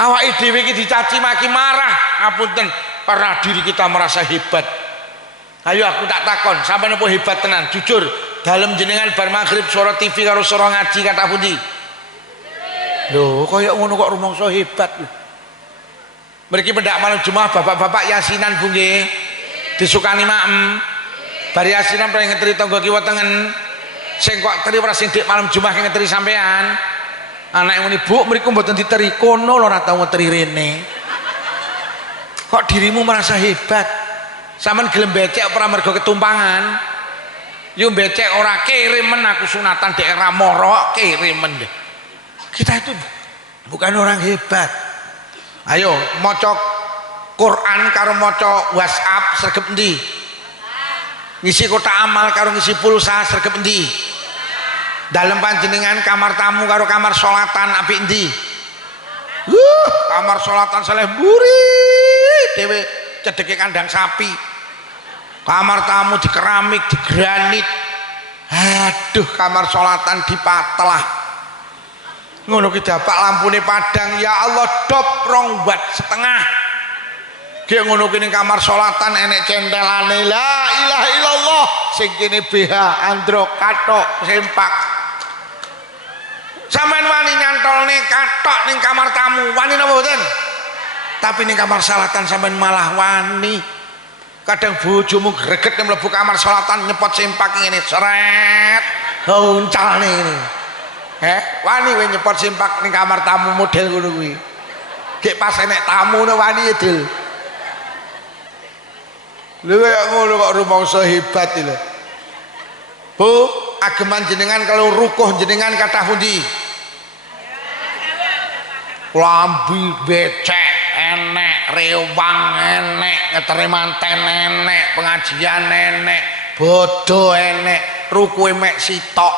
awake dhewe iki dicaci maki marah ngapunten pernah diri kita merasa hebat ayo aku tak takon sampeyan apa hebat tenan jujur dalem jenengan bar maghrib suara TV karo suara ngaji kata pundi lho kaya ngono kok rumangsa hebat lho mriki pendak malam Jumat bapak-bapak yasinan Bu nggih disukani maem bar yasinan pengen ngetri tangga kiwa tengen sing kok teri ora sing dik malam Jumat ngetri sampean anake muni Bu mriku mboten diteri kono lho ora tau ngetri rene kok dirimu merasa hebat sampean gelem becek ora mergo ketumpangan yo becek ora kirimen aku sunatan daerah Moro kirimen deh kita itu bukan orang hebat ayo maca Quran karo maca WhatsApp sregep endi ngisi kotak amal karo ngisi pulsa sregep endi dalem panjenengan kamar tamu karo kamar sholatan apik endi kamar sholatan saleh mburi dhewe cedeke kandang sapi kamar tamu di keramik di granit aduh kamar sholatan di patelah ngono ki dapak lampune padang ya Allah dop 2 watt setengah ki ngono ki ning kamar sholatan enek centelane la ilaha illallah sing kene BH androk katok sempak sampean wani nyantolne katok ning kamar tamu wani napa mboten tapi ning kamar sholatan sampean malah wani kadang bojomu greget mlebu kamar sholatan nyepot sempak ngene seret uncalne ngene wani kowe nyepot sempak ning kamar tamu model ngono kuwi gek pas enek tamu wani ya Dil lho kaya ngono kok rumangsa hebat lho Bu ageman jenengan kalau rukuh jenengan kathah pundi lambi becek enek, rewang enek, ngetremanten enek, pengajian enek, bodoh enek, rukuhe mek sitok.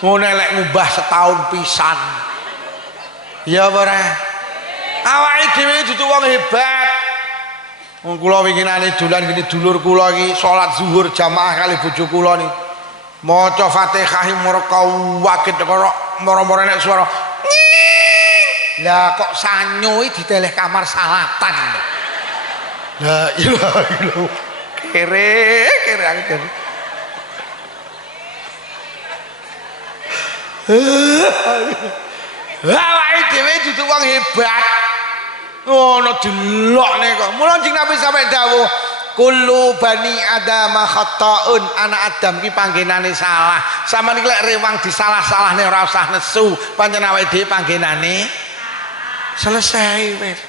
Ngono lek ngubah setahun pisan. Ya ora. Awake dhewe dudu wong hebat. Wong kula winginane dolan gini dulur kula iki salat zuhur jamaah kali bojo kula ni. Maca Fatihah murka wakit karo moro-moro nek swara. Lah kok sanyo diteleh kamar salatan. La ilaha illallah. Kere aku. Awake dhewe dudu wong hebat. Ngono delokne kok. Mula Kanjeng Nabi sampe dawuh, kullu bani adam khata'un, anak Adam ki panggenane salah. Sampeyan iki lek rewang disalah-salahne ora usah nesu, pancen awake dhewe panggenane selesai wis.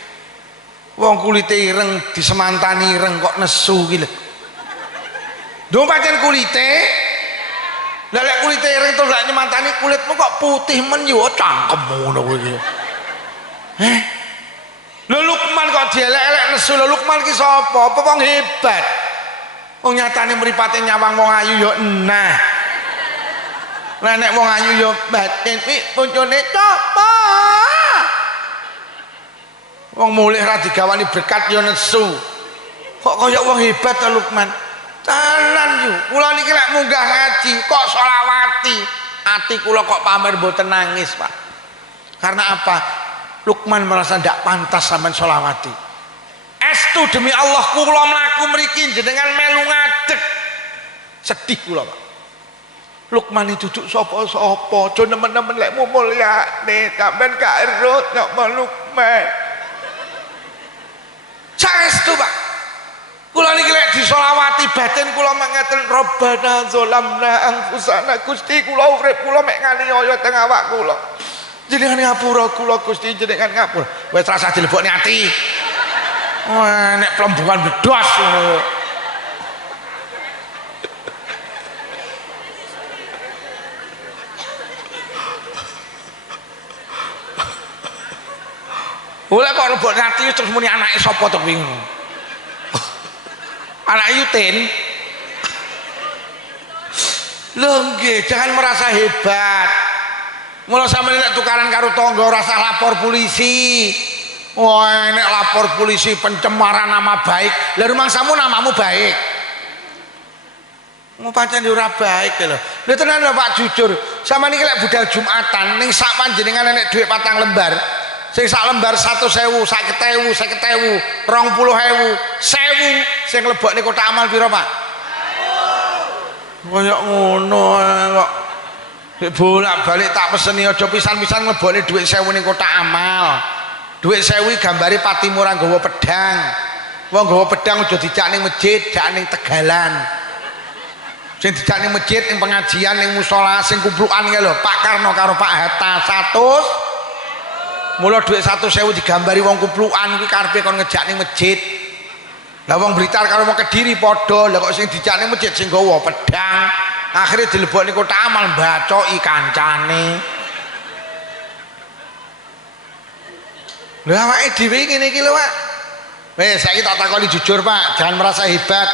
Wong kulite ireng disemantani ireng kok nesu ki lho. Ndung pancen kulite lah lek kulite ireng terus lek nyemantani kulitmu kok putih men yo cangkemmu ngono kowe iki. Lho Lukman kok dielek-elek nesu. Lho Lukman ki sapa? Apa wong hebat? Wong nyatane mripate nyawang wong ayu yo enah. Lah nek wong ayu yo batin pi boncone coba. Wong mulih ra digawani berkat yo nesu. Kok kaya wong hebat ta Lukman? Tenan yo. Kula niki lek munggah ngaji kok selawati. Ati kula kok pamer mboten nangis, Pak. Karena apa? Lukman merasa tidak pantas sampean sholawati. Estu demi Allah kula mlaku mriki jenengan melu ngadeg. Sedih kula, Pak. Lukman itu duduk sapa-sapa, aja nemen-nemen lek mulyane, sampean gak erut nek Lukman. Saestu, Pak. Kula niki lek disolawati batin kula mangeten Rabbana zalamna anfusana, Gusti kula urip kula mek nganiaya teng awak kula. Jenengan ngapura kula Gusti, jenengan ngapura. Wis rasah dilebokne ati. Wah, nek plembungan bledhos ngono. Oleh kok lebokne ati terus muni anake sapa to kuwi ngono. Anak Yutin. Lho nggih, jangan merasa hebat. Mula sampeyan nek tukaran karo tangga ora usah lapor polisi. Wah, nek lapor polisi pencemaran nama baik. Lah rumangsamu namamu baik. Mau pancen ora baik lho. Lha tenan lho Pak jujur. Sampeyan iki lek budal Jumatan ning sak panjenengan nek dhuwit 4 lembar. Sing sak lembar 100.000, 50.000, 50.000, 20.000, 1.000 sing lebokne kotak amal pira, Pak? 1.000. Kaya ngono kok. Bolak-balik tak peseni aja pisan-pisan nglebokne dhuwit 1.000 ning kotak amal. Dhuwit 1.000 gambare Patimura nggawa pedang. Wong nggawa pedang aja dijak ning masjid, jak ning tegalan. Sing dijak ning masjid, ning pengajian, ning musala, sing kumplukan ki lho, Pak Karno karo Pak Hatta 100. Mula dhuwit 100.000 digambari wong kumplukan kuwi karepe kon ngejak ning masjid. Lah wong Blitar karo wong Kediri padha, lah kok sing dijak ning masjid sing nggawa pedang. Akhirnya dilebokne kotak amal bacoki kancane. Lha awake dhewe ngene iki lho, Pak. Wis saiki tak takoni jujur, Pak, jangan merasa hebat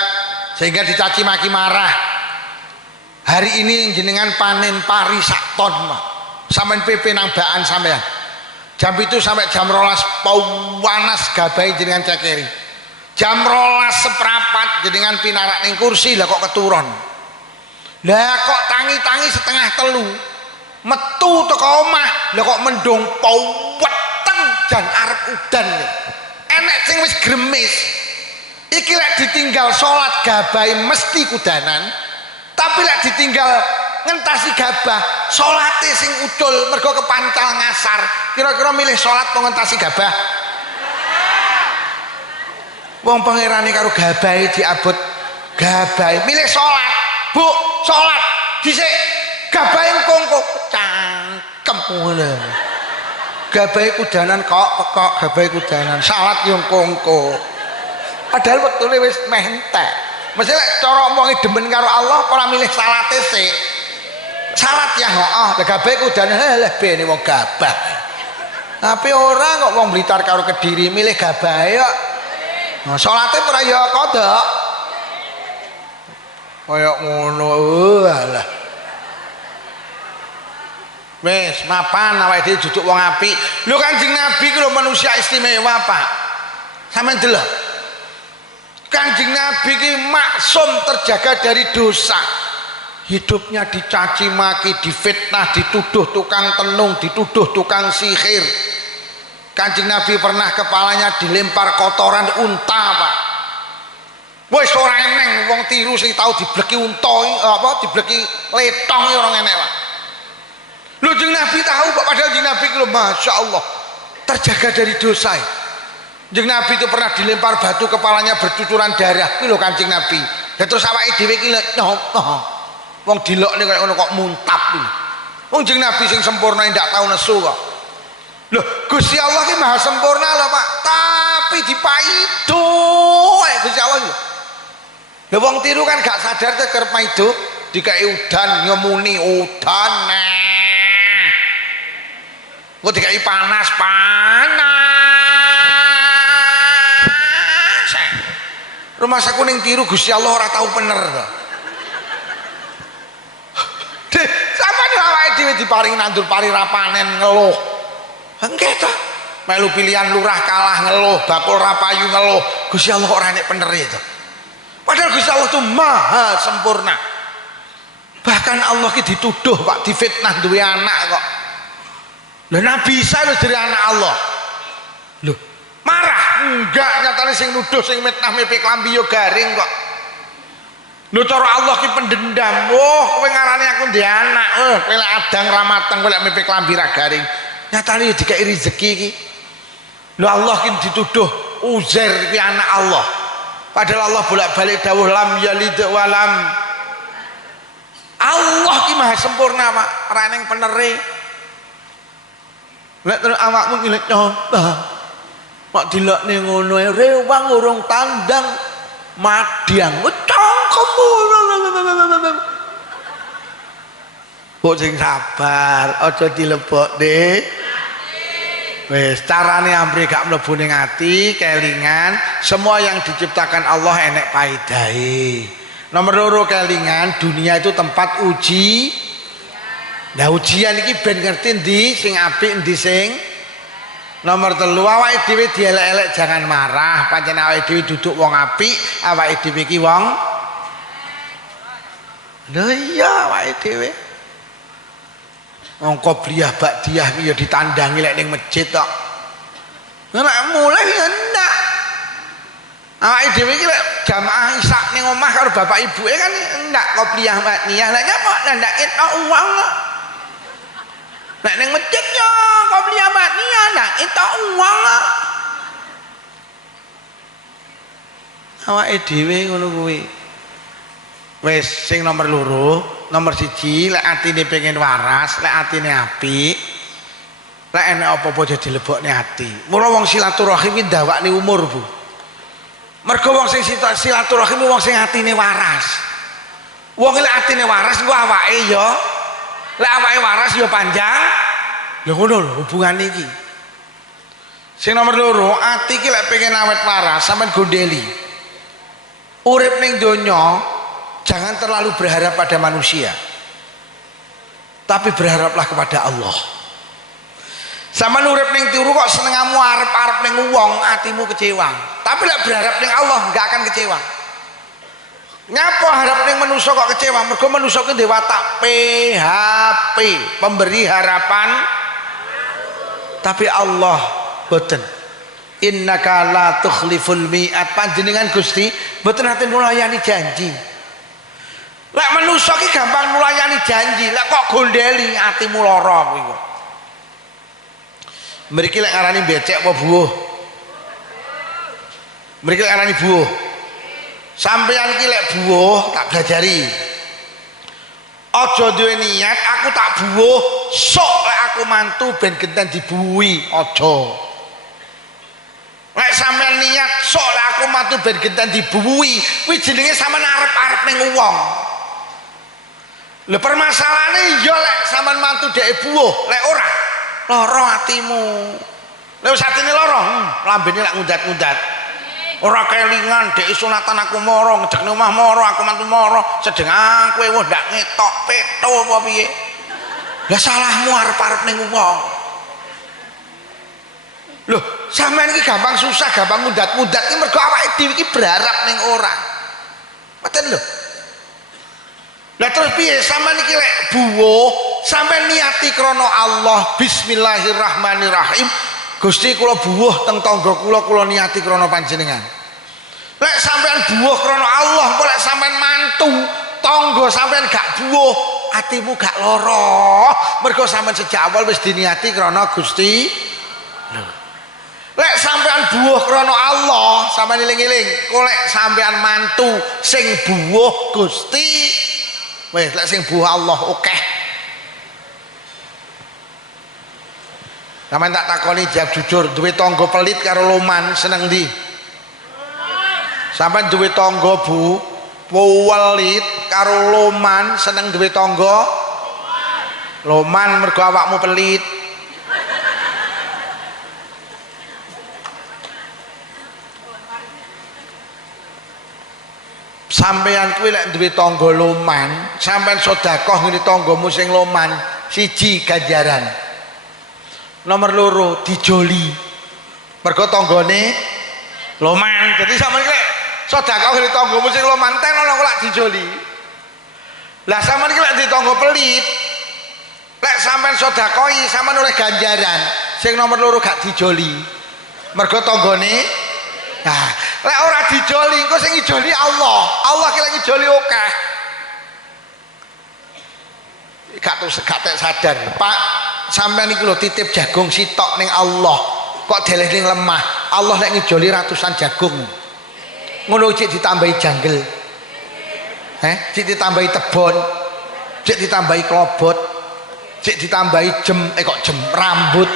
sehingga dicaci maki marah. Hari ini jenengan panen pari sak ton, Pak. Sampeyan PP nang baan sampeyan. Jam itu sampai jam 12 panas gabai jenengan cekeri. Jam 12 seprapat jenengan pinarak ning kursi lah kok keturun. Lah kok tangi-tangi setengah telu metu teko omah lah kok mendung weteng jan arep udan. Enek sing wis gremis. Iki lek ditinggal salat gabai mesti kudanan. Tapi lek ditinggal ngentasi gabah salate sing ucul mergo kepancal ngasar. Kira-kira milih salat apa ngentasi gabah? Wong pangerane karo gabahe diabot gabahe milih salat. Bu, salat dhisik gabahe kongko cangkem ngono. Gabahe kudanan kok pekok gabahe kudanan, salat yo kongko. Padahal wektune wis meh entek. Mesti lek cara omongi demen karo Allah ora milih salate sik. Salat ya heeh, gabahe kudanan leh bene wong gabah. Tapi ora kok wong Blitar karo Kediri milih Gabahe kok. Nah, salate ora ya kodok. Kaya ngono alah. Wis mapan awake dhewe duduk wong apik. Lho Kanjeng Nabi ku lho manusia istimewa, Pak. Sampeyan delok. Kanjeng Nabi ki maksum terjaga dari dosa. Hidupnya dicaci maki, difitnah, dituduh tukang tenung, dituduh tukang sihir. Kanjeng Nabi pernah kepalanya dilempar kotoran unta, Pak. Wis ora eneng wong tiru sing tau dibleki unta apa dibleki letong ora enek, Pak. Lho Kanjeng Nabi tahu Pak, padahal Kanjeng Nabi lho Masya Allah terjaga dari dosa. Kanjeng Nabi itu pernah dilempar batu kepalanya bercucuran darah. Kuwi lho Kanjeng Nabi. Dan terus awake dhewe iki wong dilokne kaya ngono kok muntap iki. Wong Kanjeng Nabi sing sempurna ndak tau nesu kok. Loh, Gusti Allah ki maha sempurna lho Pak, tapi dipaido Gusti Allah lho. Lho wong tiru kan gak sadar teh kerep maido dikai udan nyemuni udan. Kok dikai panas. Rumah saku ning tiru Gusti Allah ora tau bener to. Sampeyan awake dhewe diparingi nandur pari rapanen ngeluh. Engke to. Melu pilihan lurah kalah ngeluh, bakul rapayu ngeluh. Gusti Allah ora nek penere to. Padahal Gusti Allah itu maha sempurna. Bahkan Allah ki dituduh Pak, difitnah duwe anak kok. Lah Nabi Isa lho dari anak Allah. Loh, marah? Enggak, nyatane sing nuduh sing mitnah mepek klambi yo garing kok. Lho cara Allah ki pendendam. Kowe ngarani aku ndek anak. Kowe lek adang ra mateng, kowe lek mepek klambi ra garing. Nyatane yo dikai rezeki iki. Lho Allah ki dituduh Uzair ki anak Allah. Padahal Allah bolak-balik dawuh lam yalid walam. Allah ki maha sempurna Pak, ora neng penere. Lek terus awakmu ngilik nyoba. Mak dilokne ngono ae rewang urung tandang madiang cangkemmu. Kok sing sabar, aja dilebokne. Wis carane amri gak mlebu ning ati, kelingan, semua yang diciptakan Allah enek paidahe. Nomor 2 kelingan, dunia itu tempat uji. Nah ujian iki ben ngerti ndi sing apik ndi sing. Nomor 3 awake dhewe dielek-elek jangan marah, pancen awake dhewe duduk wong apik, awake dhewe iki wong. Lho iya awake dhewe. Wong qobliyah ba'diyah iki ya ditandangi lek ning masjid tok. Nek mulai ya ndak. Awake dhewe iki lek jamaah isak ning omah karo bapak ibuke kan ndak qobliyah ba'diyah. Lah nyapa ndak etok uang kok. Nek ning masjid yo qobliyah ba'diyah ndak etok uang kok. Awake dhewe ngono kuwi. Wis sing nomor 2, nomor 1 lek atine pengen waras, lek atine apik, lek enek apa-apa aja dilebokne ati. Mula wong silaturahim iki ndawakne umur, Bu. Mergo wong sing silaturahim wong sing atine waras. Wong lek atine waras ku awake ya. Lek awake waras ya panjang. Lha ngono lho hubungane iki. Sing nomor 2, ati iki lek pengen awet waras sampean gondeli. Urip ning donya jangan terlalu berharap pada manusia, tapi berharaplah kepada Allah. Sama urip ning tiru kok senengamu arep-arep ning wong, atimu kecewa. Tapi lek berharap ning Allah enggak akan kecewa. Nyapa harap ning manusia kok kecewa? Mergo manusia ku duwe watak PHP, pemberi harapan. Tapi Allah boten. Innaka la tukhliful mi'at. Panjenengan Gusti boten nate nulayani janji. Lek manusa ki gampang nulayani janji, lek kok gondeli atimu lara kuwi kok. Mriki lek ngarani becek apa buuh? Mriki lek ngarani buuh. Sampeyan iki lek buuh tak belajari. Aja duwe niat aku tak buuh, sok lek aku mantu ben genten dibuhi, aja. Lek sampeyan niat sok lek aku mantu ben genten dibuhi, kuwi jenenge sampean arep-arep ning wong. Lho permasalahannya ya lek sampean mantu dhek buuh, lek ora lara atimu. Lha wis atine lara, lambene lak ngundat-ngundat. Ora kelingan dek sunatan aku mara, ngedekne omah mara, aku mantu mara, sedeng kowe wis ndak ngetok peto apa piye. Lah salahmu arep-arep ning wong. Loh, sampean iki gampang susah, gampang ngundat-ngundat iki mergo awake dhewe iki berharap ning orang. Ngoten lho. Lah terus piye sampean iki lek buwo, sampean niati krana Allah, bismillahirrahmanirrahim. Gusti kula buwuh teng tangga kula niati krana panjenengan. Lek sampean buwuh krana Allah, kok lek sampean mantu, tangga sampean gak buwuh, atimu gak lara. Mergo sampean sejak awal wis diniati krana Gusti. Lek sampean buwuh krana Allah, sampean eling-eling, kok lek sampean mantu sing buwuh Gusti, wis lek sing buwuh Allah akeh. Sampeyan tak takoni jawab jujur, duwe tangga pelit karo loman seneng ndi? Sampeyan duwe tangga Bu, pelit karo loman seneng duwe tangga? Loman mergo awakmu pelit. Sampeyan kuwi lek duwe tangga loman, sampeyan sedekah ngene tanggamu sing loman, siji ganjaran. Nomor loro dijoli mergo tanggane loman. Jadi sampeyan iki sedekah ngene tanggamu sing loman ten ana kok lak dijoli. Lah sampeyan iki lek di tangga pelit, lek sampeyan sedekahi sampeyan oleh ganjaran, sing nomor loro gak dijoli mergo tanggane. Nah, lek ora dijoli engko sing ngijoli Allah. Allah ki lek ngijoli akeh. Gak sadar, Pak. Sampeyan iki lho titip jagung sitok ning Allah, kok deleh ning lemah. Allah nek ngijoli ratusan jagung. Ngono cik ditambahi janggel. Cik ditambahi tebon. Cik ditambahi klobot. Cik ditambahi jem rambut.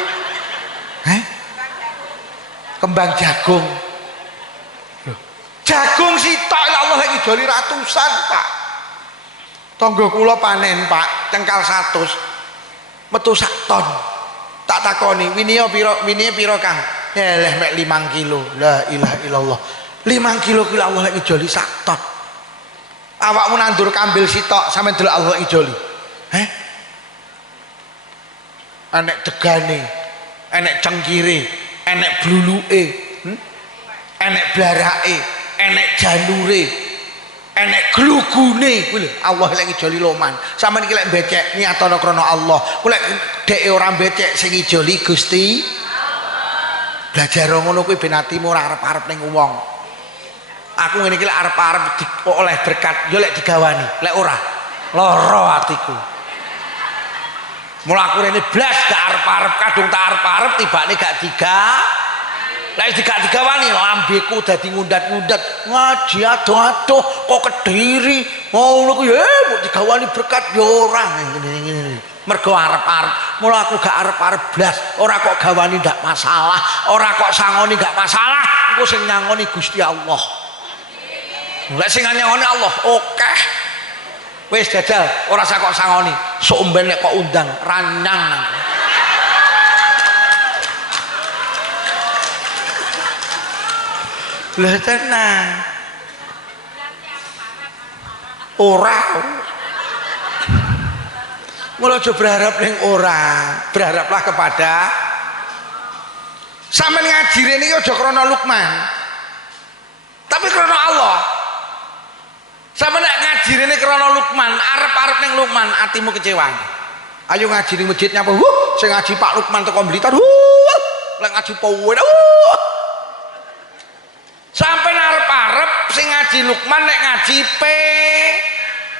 Kembang jagung. Jagung sitok Allah nek ngijoli ratusan, Pak. Tangga kula panen, Pak, cengkal 100. Metu sak ton. Tak takoni winiya pira Kang? Eleh mek 5 kilo. La ilaha illallah. 5 kilo ki Allah lek ngijoli sak ton. Awakmu nandur kambil sitok sampeyan delok Allah ngijoli. Enek degane, enek cengkire, enek bluluke, enek blarake, enek janure, enek glugune kuwi lho Allah lek ngijoli loman. Sampeyan iki lek becek niatono krana Allah. Ku lek dhek ora becek sing ngijoli Gusti Allah. Belajar ngono kuwi ben atimu ora arep-arep ning wong. Aku ngene iki lek arep-arep oleh berkat yo lek digawani, lek ora lara atiku. Mula aku rene blas gak arep-arep, kadung tak arep-arep tibane gak lek digawani lambeku dadi ngundat-ngundat ngaji adoh-adoh kok Kediri ngono ku ya mbok digawani berkat ya ora ngene mergo arep-arep. Mula aku gak arep-arep blas, ora kok gawani ndak masalah, ora kok sangoni gak masalah, engko sing nyangoni Gusti Allah. Lek sing nyangoni Allah akeh. Wis jajal ora sak kok sangoni, sok mben nek kok undang ranyang. Lah tenang. Ora. Mula aja berharap ning ora, berharaplah kepada sampeyan ngaji rene iki aja krana Lukman. Tapi krana Allah. Sampeyan nek ngaji rene krana Lukman, arep-arep ning Lukman, atimu kecewa. Ayo ngaji ning masjid nyapa, sing ngaji Pak Lukman teko Blitar. Lek ngaji Powen. Sampai arep-arep sing ngaji Lukman nek ngaji P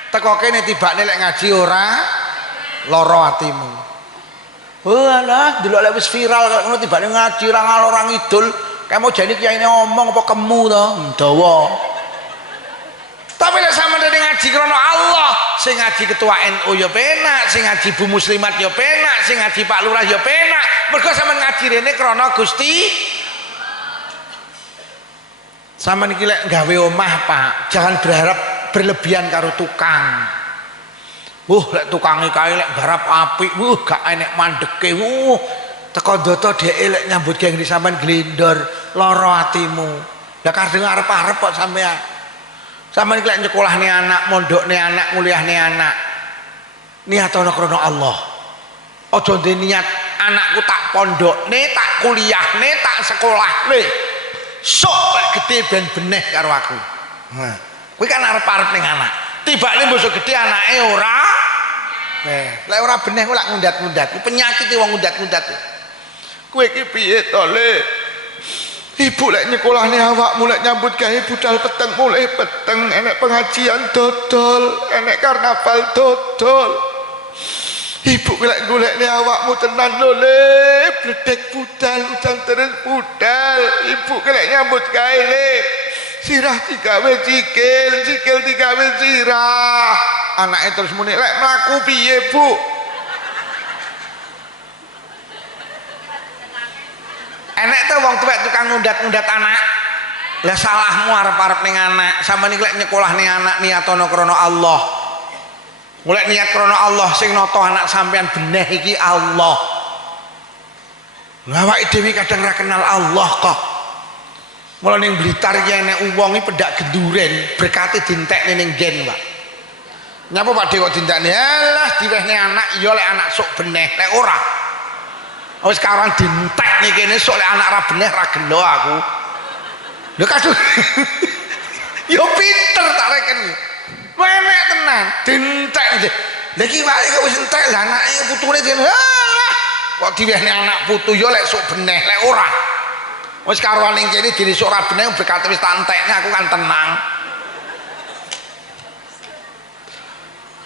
teko kene tibane lek ngaji ora lara atimu. Walah delok lek wis viral kok ngono tibane ngaji ra ngalor ora ngidul, kae mau jane kiyaine ngomong apa kemu to dawa. Tapi lek sampeyan ngaji krana Allah, sing ngaji ketua NU ya penak, sing ngaji Bu Muslimat ya penak, sing ngaji Pak Lurah ya penak. Mergo sampeyan ngaji rene krana Gusti. Sampeyan iki lek gawe omah, Pak, jangan berharap berlebihan karo tukang. lek tukange kae lek garap apik gak enek mandeke teko ndoto dheke lek nyambut gawe ngene sampean glendor lara atimu lah kadang arep-arep kok sampean iki lek nyekolahne anak mondokne anak nguliahne anak niatono krana Allah aja ndek niat anakku tak pondokne tak kuliahne tak sekolahne sok lek gede ben beneh karo aku nah kuwi kan arep-arep ning anak tibane mbok gede anake ora lek ora beneh kok lak ngundat-ngundat penyakit wong ngundat-ngundat kowe iki piye to Le ibu lek nyekolahne awakmu lek nyambut gawe budal peteng mulai peteng enek pengajian dodol enek karnaval dodol ibu lek golekne awakmu tenan lho Le bledek budal udan terus budal ibu lek nyambut gawe Le sirah digawe sikil sikil digawe sirah anake terus muni lek mlaku piye Bu enek tuh wong tuwek tukang ngundat-ngundat anak lah salahmu arep-arep ning anak sampeyan iki lek nyekolahne anak niatono krana Allah golek niat krana Allah sing nata anak sampean beneh iki Allah awake dhewe kadang ra kenal Allah kok mula ning Blitar iki enek wong iki pendak genduren berkate dintekne ning gen Pak nyapa Pak Dewa dintekne alah diwehne anak ya lek anak sok beneh lek ora wis sekarang dintek nih kene sok lek anak ra beneh ra gelo aku lho kadung yo pinter tak reken menek tenan dintek lha iki wae kok wis entek lah anake putune dene alah kok diwehne anak putu yo lek sok beneh lek ora wis karuan ning kene dene sok ra beneh berkate wis tak entekne aku kan tenang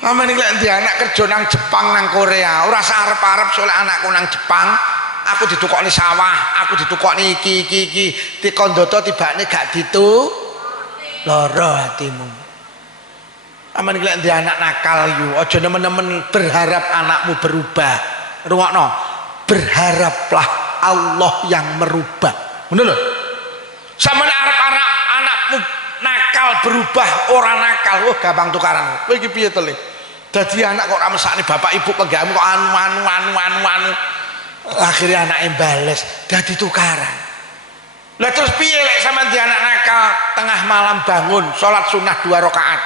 amen iki lek ndi anak kerja nang Jepang nang Korea ora sarep-arep solek anakku nang Jepang aku ditukokne sawah aku ditukokne iki dikondhoto tibane gak ditu lara hatimu amen iki lek ndi anak nakal yu aja nemen-nemen berharap anakmu berubah rungokno berharaplah Allah yang merubah ngono lho sampeyan arep anakmu nakal berubah orang nakal gampang tukaran kowe iki piye to Le dadi anak kok ora mesakne bapak ibu penggamu kok anu akhirnya anake bales dadi tukaran lah terus piye lek sampean di anak nakal tengah malam bangun salat sunah 2 rakaat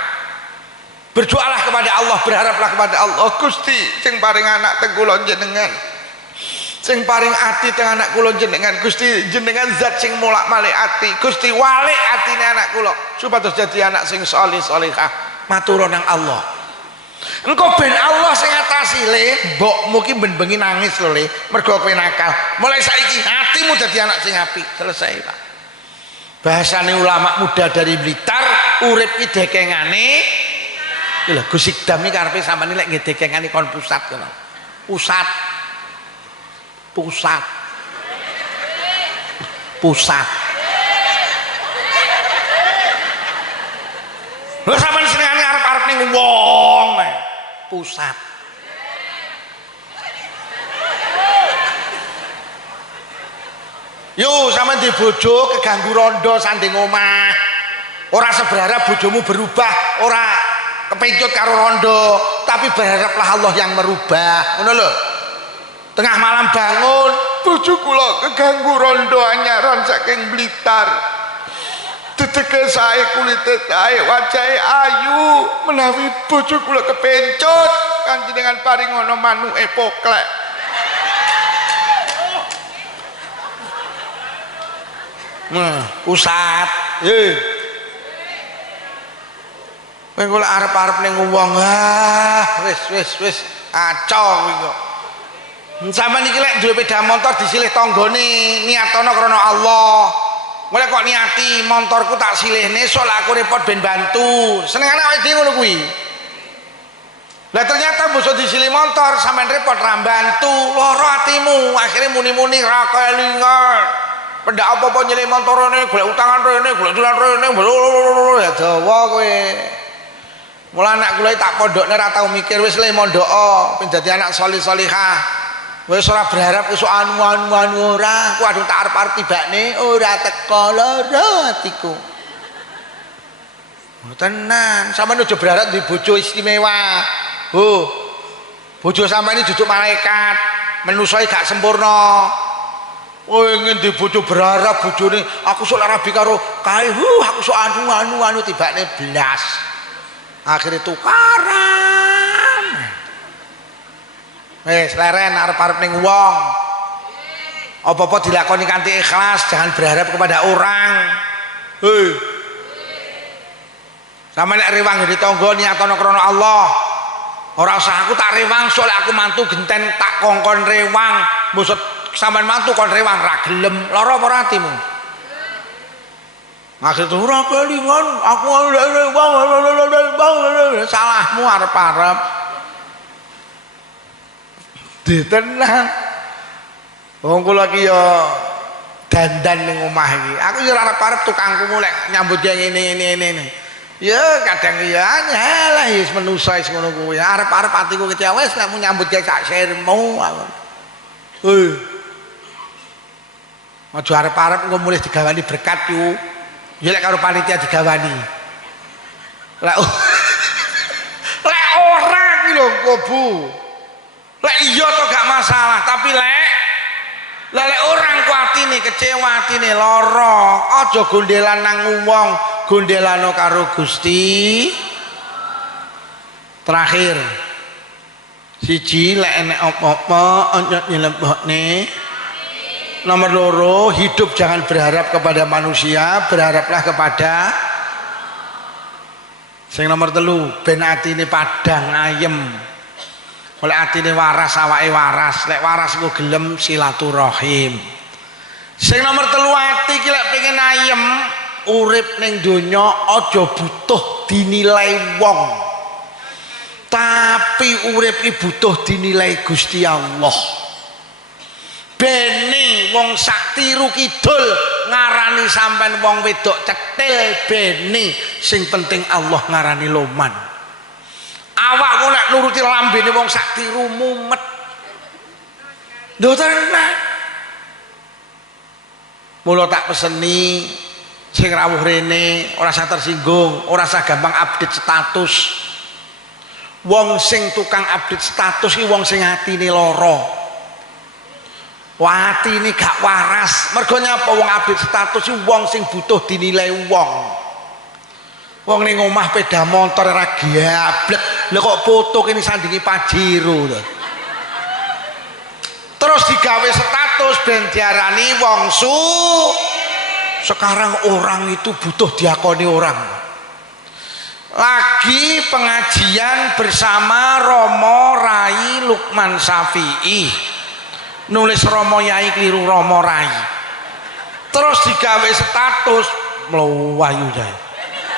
berdoalah kepada Allah berharaplah kepada Allah Gusti sing paring anak teng kula jenengan sing paring ati teng anak kula jenengan Gusti jenengan zat sing molak-malik ati Gusti walik atine anak kula supados dadi anak sing salih salihah matur nang Allah engko ben Allah sing ngatasi Le mbokmu ki ben bengi nangis lho Le mergo kowe nakal mulai saiki atimu dadi anak sing apik selesai Pak bahasane ulama muda dari Blitar urip ki dekengane iki lho Gus Ikdam iki karepe sampeyan lek nggih dekengane kon pusat ngono pusat lho sampeyan senengane arep-arep ning wong pusat yo sampeyan di bojo keganggu rondo sanding omah ora seberharap bojomu berubah ora kepencut karo rondo tapi berharaplah Allah yang merubah ngono lho tengah malam bangun bojo kula keganggu rondo anyaran saking Blitar dedeke sae kulite sae wajahe ayu menawi bojo kula kepencut kan jenengan paring ngono manuke poklek pusat kowe kula arep-arep ning wong wis kacau kuwi kok sampeyan iki lek duwe sepeda motor disilih tanggane niatono krana Allah mulai kok niati motorku tak silihne sok aku repot ben bantu senengane awake dhewe ngono kuwi lah ternyata bosok disilih motor sampean repot ra bantu lara atimu akhirnya muni-muni ra kelingan pendak apa-apa nyilih motorane golek utangan rene golek dolan rene ya dawa kowe mula anak kula tak pondokne ra tau mikir wis le mondok ben dadi anak salih salihah wis ora berharap iso anu ora ku adung tak arep-arep tibane ora teko lara atiku tenan sampeyan aja berharap di bojo istimewa Oh, bojo sampeyan ini duduk malaikat, menusai gak sempurna. Oh, ngendi bojo berharap bojone aku sok rabi karo kae, aku sok anu tibane blas. Akhirnya tukaran. Wis leren arep-arep ning wong. Apa-apa dilakoni kanthi ikhlas, jangan berharap kepada orang. Hei. Sama nek rewang di tangga niatono krana Allah. Ora usah aku tak rewang soalnya aku mantu genten tak kongkon rewang. Maksud sampean mantu kon rewang ra gelem, lara apa atimu? Maksud ora kelingan aku rewang salahmu arep-arep. Ditenang. Wong kula ki ya dandan ning omah iki. Aku ya arep-arep tukangku mulai nyambut yang ini. Ya kadang ya nyalah wis menusa wis ngono kuwi. Arep-arep atiku kecewa wis nek nyambut gawe sak sirmu. Hei. Aja arep-arep engko mulih digawani berkat yo. Ya lek karo panitia digawani. Lek ora iki lho Bu. Lek iya to gak masalah, tapi lek orang ku atine kecewa, atine lara, aja gondelan nang wong, gondelano karo Gusti. Terakhir. Siji lek enek apa-apa aja nyelebokne. Nomor loro, hidup jangan berharap kepada manusia, berharaplah kepada. Sing nomor telu, ben atine padang ayem. Oleh atine waras awake waras, lek waras ku gelem silaturahim. Sing nomor telu ati ki lek pengen ayem, urip ning donya aja butuh dinilai wong. Tapi urip ki butuh dinilai Gusti Allah. Bene wong sak tiru kidul ngarani sampean wong wedok cetil bene, sing penting Allah ngarani loman. Awakmu nek nuruti lambene wong sak tiru mumet. Lho tenan. Mula tak peseni sing rawuh rene ora usah tersinggung, ora usah gampang update status. Wong sing tukang update status iki wong sing atine lara. Wah atine gak waras. Mergo nyapa wong update status iki wong sing butuh dinilai wong. Wong ning omah sepeda motor ora gablek. Lha kok foto kene sandingi Pajero to. Terus digawe status ben diarani wong su. Sekarang orang itu butuh diakoni orang. Lagi pengajian bersama Romo Rai Lukman Syafi'i. Nulis Romo Yai keliru Romo Rai. Terus digawe status mlayu Yai.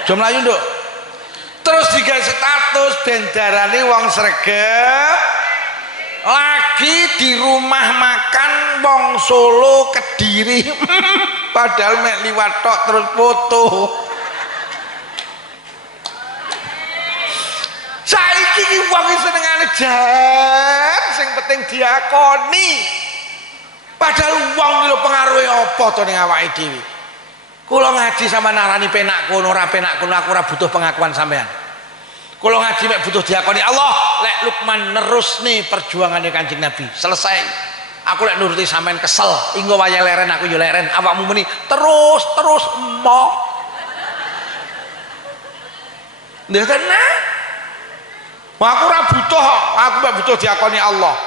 Jom mlayu nduk. Terus digawe status ben darane wong sregep. Lagi di rumah makan wong Solo Kediri. Padahal mek liwat tok terus foto. Saiki ki wong senengane jan, sing penting diakoni. Padahal wong lho pengaruhe apa to ning awake dhewe. Kula ngaji sama narani penak kono ora penak kono aku ora butuh pengakuan sampean. Kula ngaji mek butuh diakoni Allah. Lek Lukman nerusne perjuangane Kanjeng Nabi. Selesai. Aku lek nuruti sampean kesel. Engko waya leren aku yo leren. Awakmu muni terus emoh. Nggih tenan. Aku ora butuh, aku mek butuh diakoni Allah.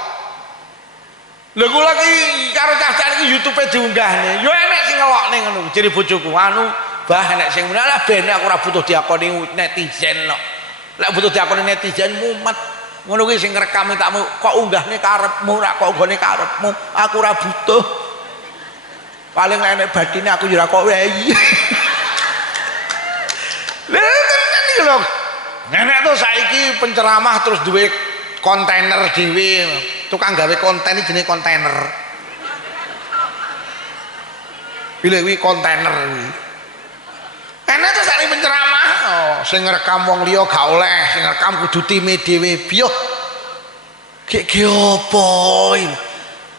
Lha kula ki karo cacah iki YouTube-e diunggahne. Yo enek sing ngelokne ngono, jere bojoku. Anu, bah enek sing meneh lah ben aku ora butuh diakoni netizen kok. Lek butuh diakoni netizen mumet. Ngono kuwi sing ngrekame takmu kok unggahne karepmu, ora kok nggone karepmu. Aku ora butuh. Paling enek badine aku yo ora kok wehi. Lha tenan iki lho. Nenek tuh saiki penceramah terus duwe kontainer dhewe. Tukang gawe konten iki jenenge kontainer. Pilih kuwi kontainer kuwi. Enak tuh saiki penceramah, sing ngrekam wong liya gak oleh, sing ngrekam kudu time dhewe. Biyo. Ki opo iki?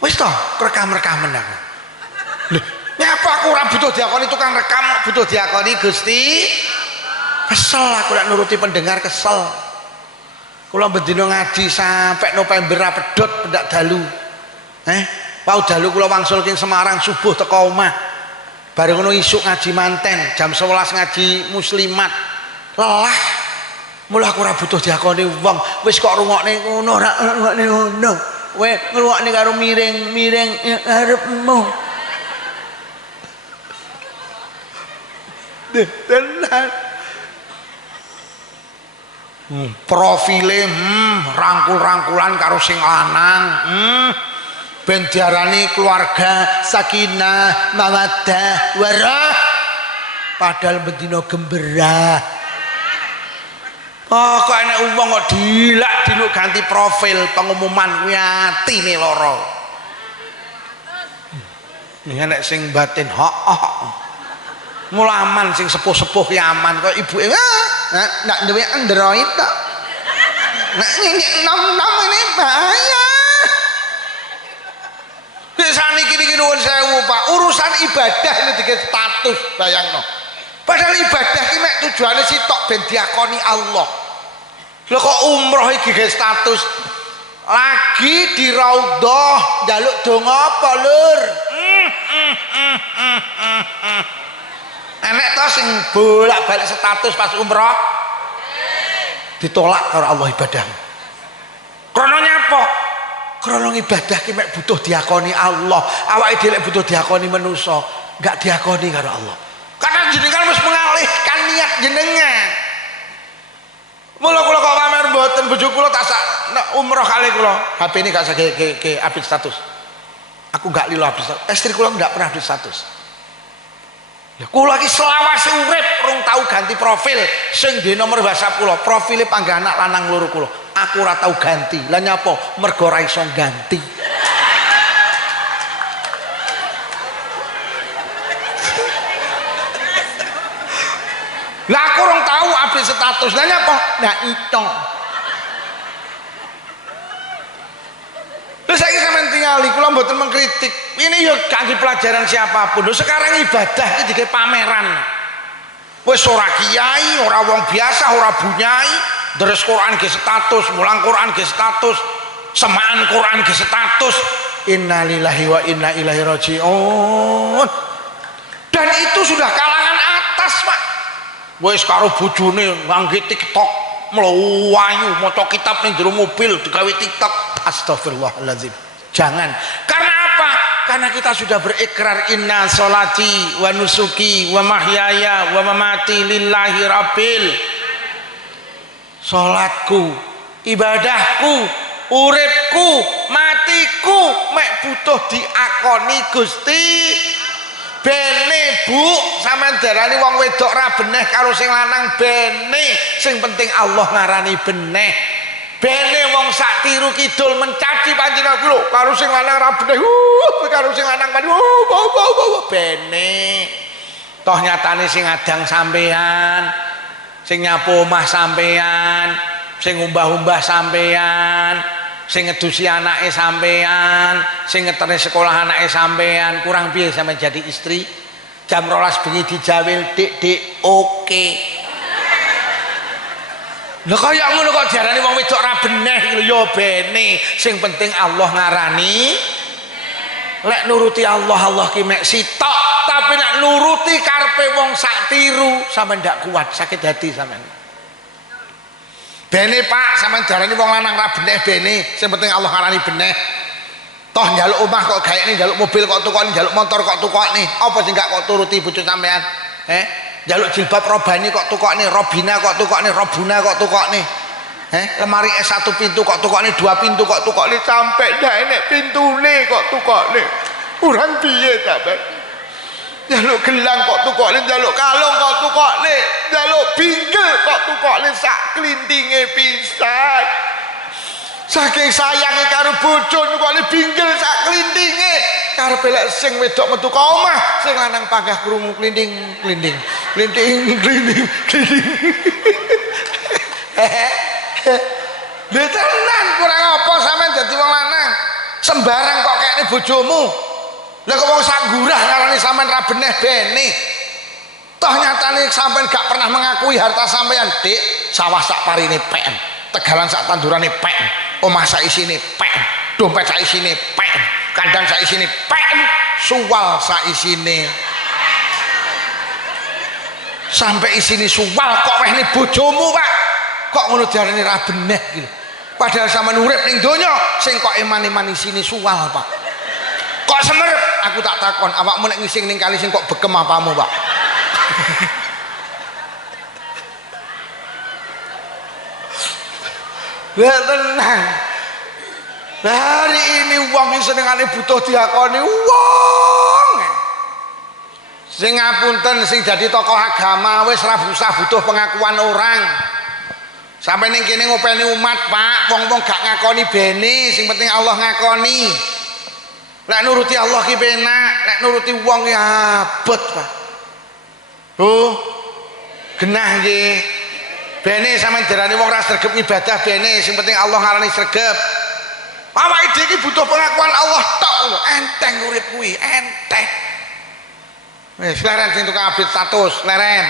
Wis to, rekam-rekaman aku. Lho, nyapa aku ora butuh diakoni tukang rekam, butuh diakoni Gusti. Kesel aku lek nuruti pendengar kesel. Kula bendina ngaji sampai November ra pedhot pendak dalu. Pau dalu kula wangsul king Semarang subuh teko omah. Bareng ngono isuk ngaji manten, jam 11 ngaji muslimat. Lelah. Mula aku ora butuh diakoni wong, wis kok rungokne ngono, ora rungokne ngono. Kowe ngrungokne karo miring-miring arepmu. Tenan. Profile rangkul-rangkulan karo sing lanang. Ben diarani keluarga sakinah mawaddah warah. Padahal bendina gemberah. Kok enek wong kok dilak-diluk ganti profil pengumuman kuwi atine lara. Enek sing batin mulaman sing sepuh-sepuh ki aman kok ibuke nak duwe Android tok. Nak nyek nom-nom ini bahaya. Saniki iki nuwun sewu Pak, urusan ibadah ini dikit status bayangno. Padahal ibadah iki mek tujuane sitok ben diakoni Allah. Lho kok umroh iki ge status lagi di raudhah njaluk donga apa Lur? Enek to sing bolak-balik status pas umroh ditolak karo Allah ibadah. Krana nyapa? Krana ibadah ki mek butuh diakoni Allah. Awake dhewe butuh diakoni manusa, enggak diakoni karo Allah. Karena jenengan wis mengalihkan niat jenengan. Mula kula kok pamer mboten bojo kula tak sak umroh kali kula. HP ini gak usah ke update status. Aku gak lilo update status. Istri kula enggak pernah update status. Ya kula iki selawase urip rung tau ganti profil sing di nomor WhatsApp kula, profile panggah anak lanang loro kula. Aku ora tau ganti. Lah nyapa? Mergo ora iso ganti. Lah aku orang tahu update status lah nyapa? Nah itu. Terus saya sampean tingali, kula mboten mengkritik. Ini yo kangge pelajaran siapapun. Lho sekarang ibadah iki dike pameran. Wis ora kiai, ora wong biasa, ora bunyai, deres Quran ge status, mulang Quran ge status, semaan Quran ge status. Innalillahi wa inna ilaihi rajiun. Dan itu sudah kalangan atas, Pak. Wis karo bojone ngangge TikTok mlayu maca kitab ning jero mobil digawe TikTok. Astagfirullahaladzim. Jangan. Karena apa? Karena kita sudah berikrar inna sholati wa nusuki wa mahyaya wa mamati lillahi rabbil. Salatku, ibadahku, uripku, matiku mek butuh diakoni Gusti. Bene Bu, sampean darani wong wedok ra beneh karo sing lanang bene, sing penting Allah ngarani beneh. Bene wong sak tiru kidul mencaci panjenengan lho, karo sing lanang ra beneh, karo sing lanang bene. Toh nyatane sing adang sampean, sing nyapu omah sampean, sing umbah-umbah sampean, sing ngedusi anake sampean, sing ngeterne sekolah anake sampean, kurang piye sampean jadi istri? Jam 12 bengi dijawil, Dik, oke. Lha kaya ngono kok diarani wong wedok ra beneh iki lho ya bene, sing penting Allah ngarani. Lek nuruti Allah, Allah ki mek sitok, tapi nek nuruti karepe wong sak tiru sampean ndak kuat, sakit hati sampean. Bene Pak, sampean darani wong lanang ra beneh bene, sing penting Allah ngarani beneh. Toh njaluk omah kok gaekne, njaluk mobil kok tukokne, njaluk motor kok tukokne. Apa sing gak kok turuti bojo sampean? Njaluk jilbab robani kok tukokne, robina kok tukokne, robuna kok tukokne. Lemari S1 pintu kok tukokne, 2 pintu kok tukokne, sampai ndak enek pintune kok tukokne. Urang piye sampean? Njaluk gelang kok tukokne, njaluk kalung kok tukokne, njaluk bingkel kok tukokne sak klintinge pisan. Saking sayange karo bojone kok bingkel sak klintinge. Karepe lek sing wedok metu ka omah, sing lanang panggah krungu klinting. Lha tenan kurang apa sampean dadi wong lanang? Sembarang kok kayakne bojomu. Lah kok wong sak gurah ngarani sampean ra beneh bene. Toh nyatane sampean gak pernah mengakui harta sampean, Dik, sawah sak parine PM. tegalan sak tandurane pek, omah sak isine pek, dompet sak isine pek, kandang sak isine pek, suwal sak isine. Sampai isine suwal kok wehne bojomu, Pak. Kok ngono diarani ra beneh iki. Padahal sampean urip ning donya sing kok eman-eman isine suwal, Pak. Kok semerep? Aku tak takon, awakmu nek ngising ning kali sing kok bekem apamu, Pak? Lah tenang. Hari ini wong sing senengane butuh diakoni wong. Sing ngapunten sing dadi tokoh agama wis ra usah butuh pengakuan orang. Sampai ning kene ngopeni umat, Pak, wong-wong gak ngakoni bene, sing penting Allah ngakoni. Lek nuruti Allah ki penak, lek nuruti wong ya abot, Pak. Genah nggih. Bene sampean darani wong ra sregep ibadah bene, sing penting Allah ngarani sregep. Awake dhewe iki butuh pengakuan Allah tok lho, enteng urip kuwi, enteng. Wis leren sing tukang update status, leren.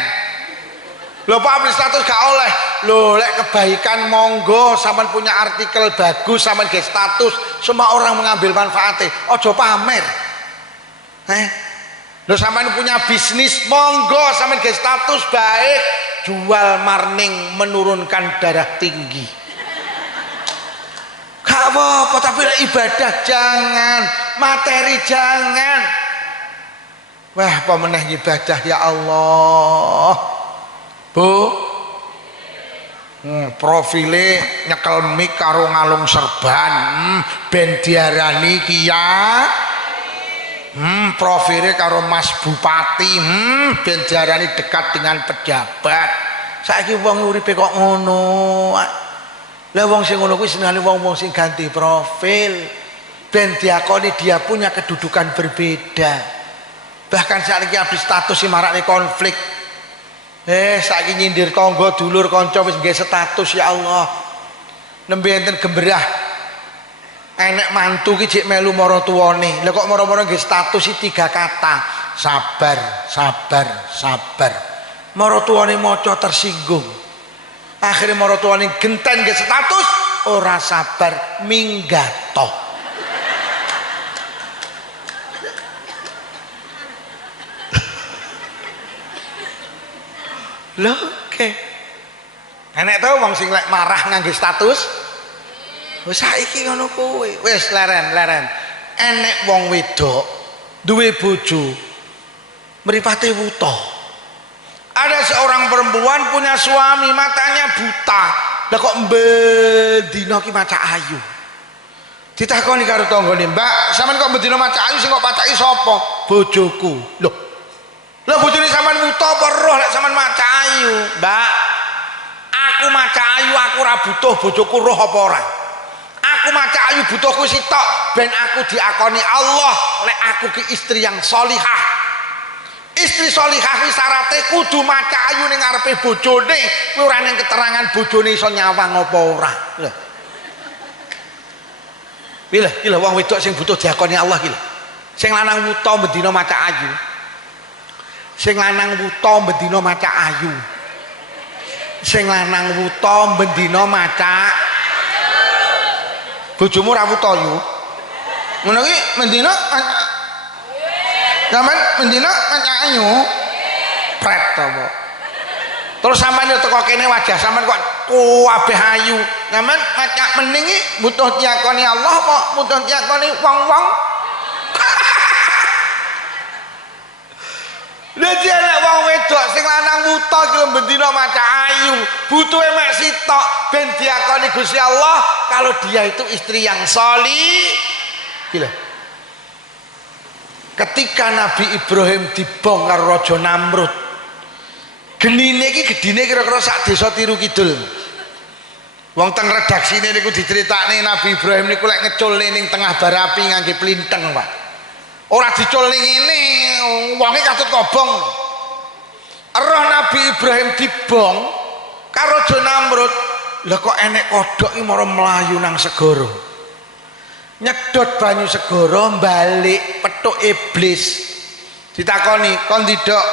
Lho Pak update status gak oleh. Lho lek kebaikan monggo, sampean punya artikel bagus, sampean ge status, semua orang mengambil manfaatnya. Ojo pamer. Lho sampean punya bisnis, monggo sampean ge status baik, jual marning menurunkan darah tinggi. Gak apa-apa, tapi ibadah jangan, materi jangan. Wah, pemenang ibadah ya Allah. Bu, profile nyekel mik karo ngalung serban, ben diarani kiya. Profile karo Mas Bupati, ben diarani dekat dengan pejabat. Saiki wong uripe kok ngono. Lah wong sing ngono kuwi senengane wong-wong sing ganti profil, ben diakoni dia punya kedudukan berbeda. Bahkan saiki habis status sing marakne konflik. Saiki nyindir tangga dulur kanca wis nggih status ya Allah. Nembe enten gemberah. Enek mantu ki jek melu mara tuwane. Lah kok mara-mara nggih status iki 3 kata. Sabar, sabar, sabar. Mara tuwane maca tersinggung. Akhirnya mara tuwane genten nggih status ora sabar minggato. Lho, oke. Enek tau wong sing lek marah ngangge status. Wis saiki ngono kuwi. Wis leren. Enek wong wedok duwe bojo mripate wuta. Ada seorang perempuan punya suami matanya buta. Lah kok mbedina ki maca ayu. Ditakoni karo tanggane, "Mbak, sampean kok mbedina maca ayu sing kok pacaki sapa?" "Bojoku." Loh, lah bojone sampean wuta apa roh lek sampean maca ayu? Mbak, aku maca ayu aku ora butuh bojoku roh apa ora. Aku maca ayu butuhku sitok ben aku diakoni Allah lek aku ki istri yang sholihah. Istri sholihah ki syaraté kudu maca ayu ning ngarepe bojone, kuwi ora ning keterangan bojone iso nyawang apa ora. Lho. Pilih wong wedok sing butuh diakoni Allah ki lho. Sing lanang wuta bendina maca ayu. Sing lanang wuta bendina maca ayu. Sing lanang wuta bendina maca bojomu ra wuta yu. Ngono ki bendina sampean bendina maca ayu. Pret apa? Terus sampean yo teko kene wajah sampean kok kabeh ayu. Sampean maca mending iki butuh diakoni Allah apa butuh diakoni wong-wong? Dadi anak wong wedok sing lanang wuta ki bendina maca ayu, butuhe mek sitok ben diakoni Gusti Allah kalau dia itu istri yang sholih. Gila. Ketika Nabi Ibrahim dibongkar Raja Namrud, genine iki gedine kira-kira sak desa Tiru Kidul. Wong teng redaksine niku diceritakne Nabi Ibrahim niku lek ngeculne ning tengah barapi ngangge plinteng, Pak. Ora dicul ning ngene, wonge katut kobong. Roh Nabi Ibrahim dibong karo Raja Namrud. Lah kok enek kodhok iki mara mlayu nang segara. Nyedot banyu segara balik petuk iblis. Ditakoni, "Kon ndidok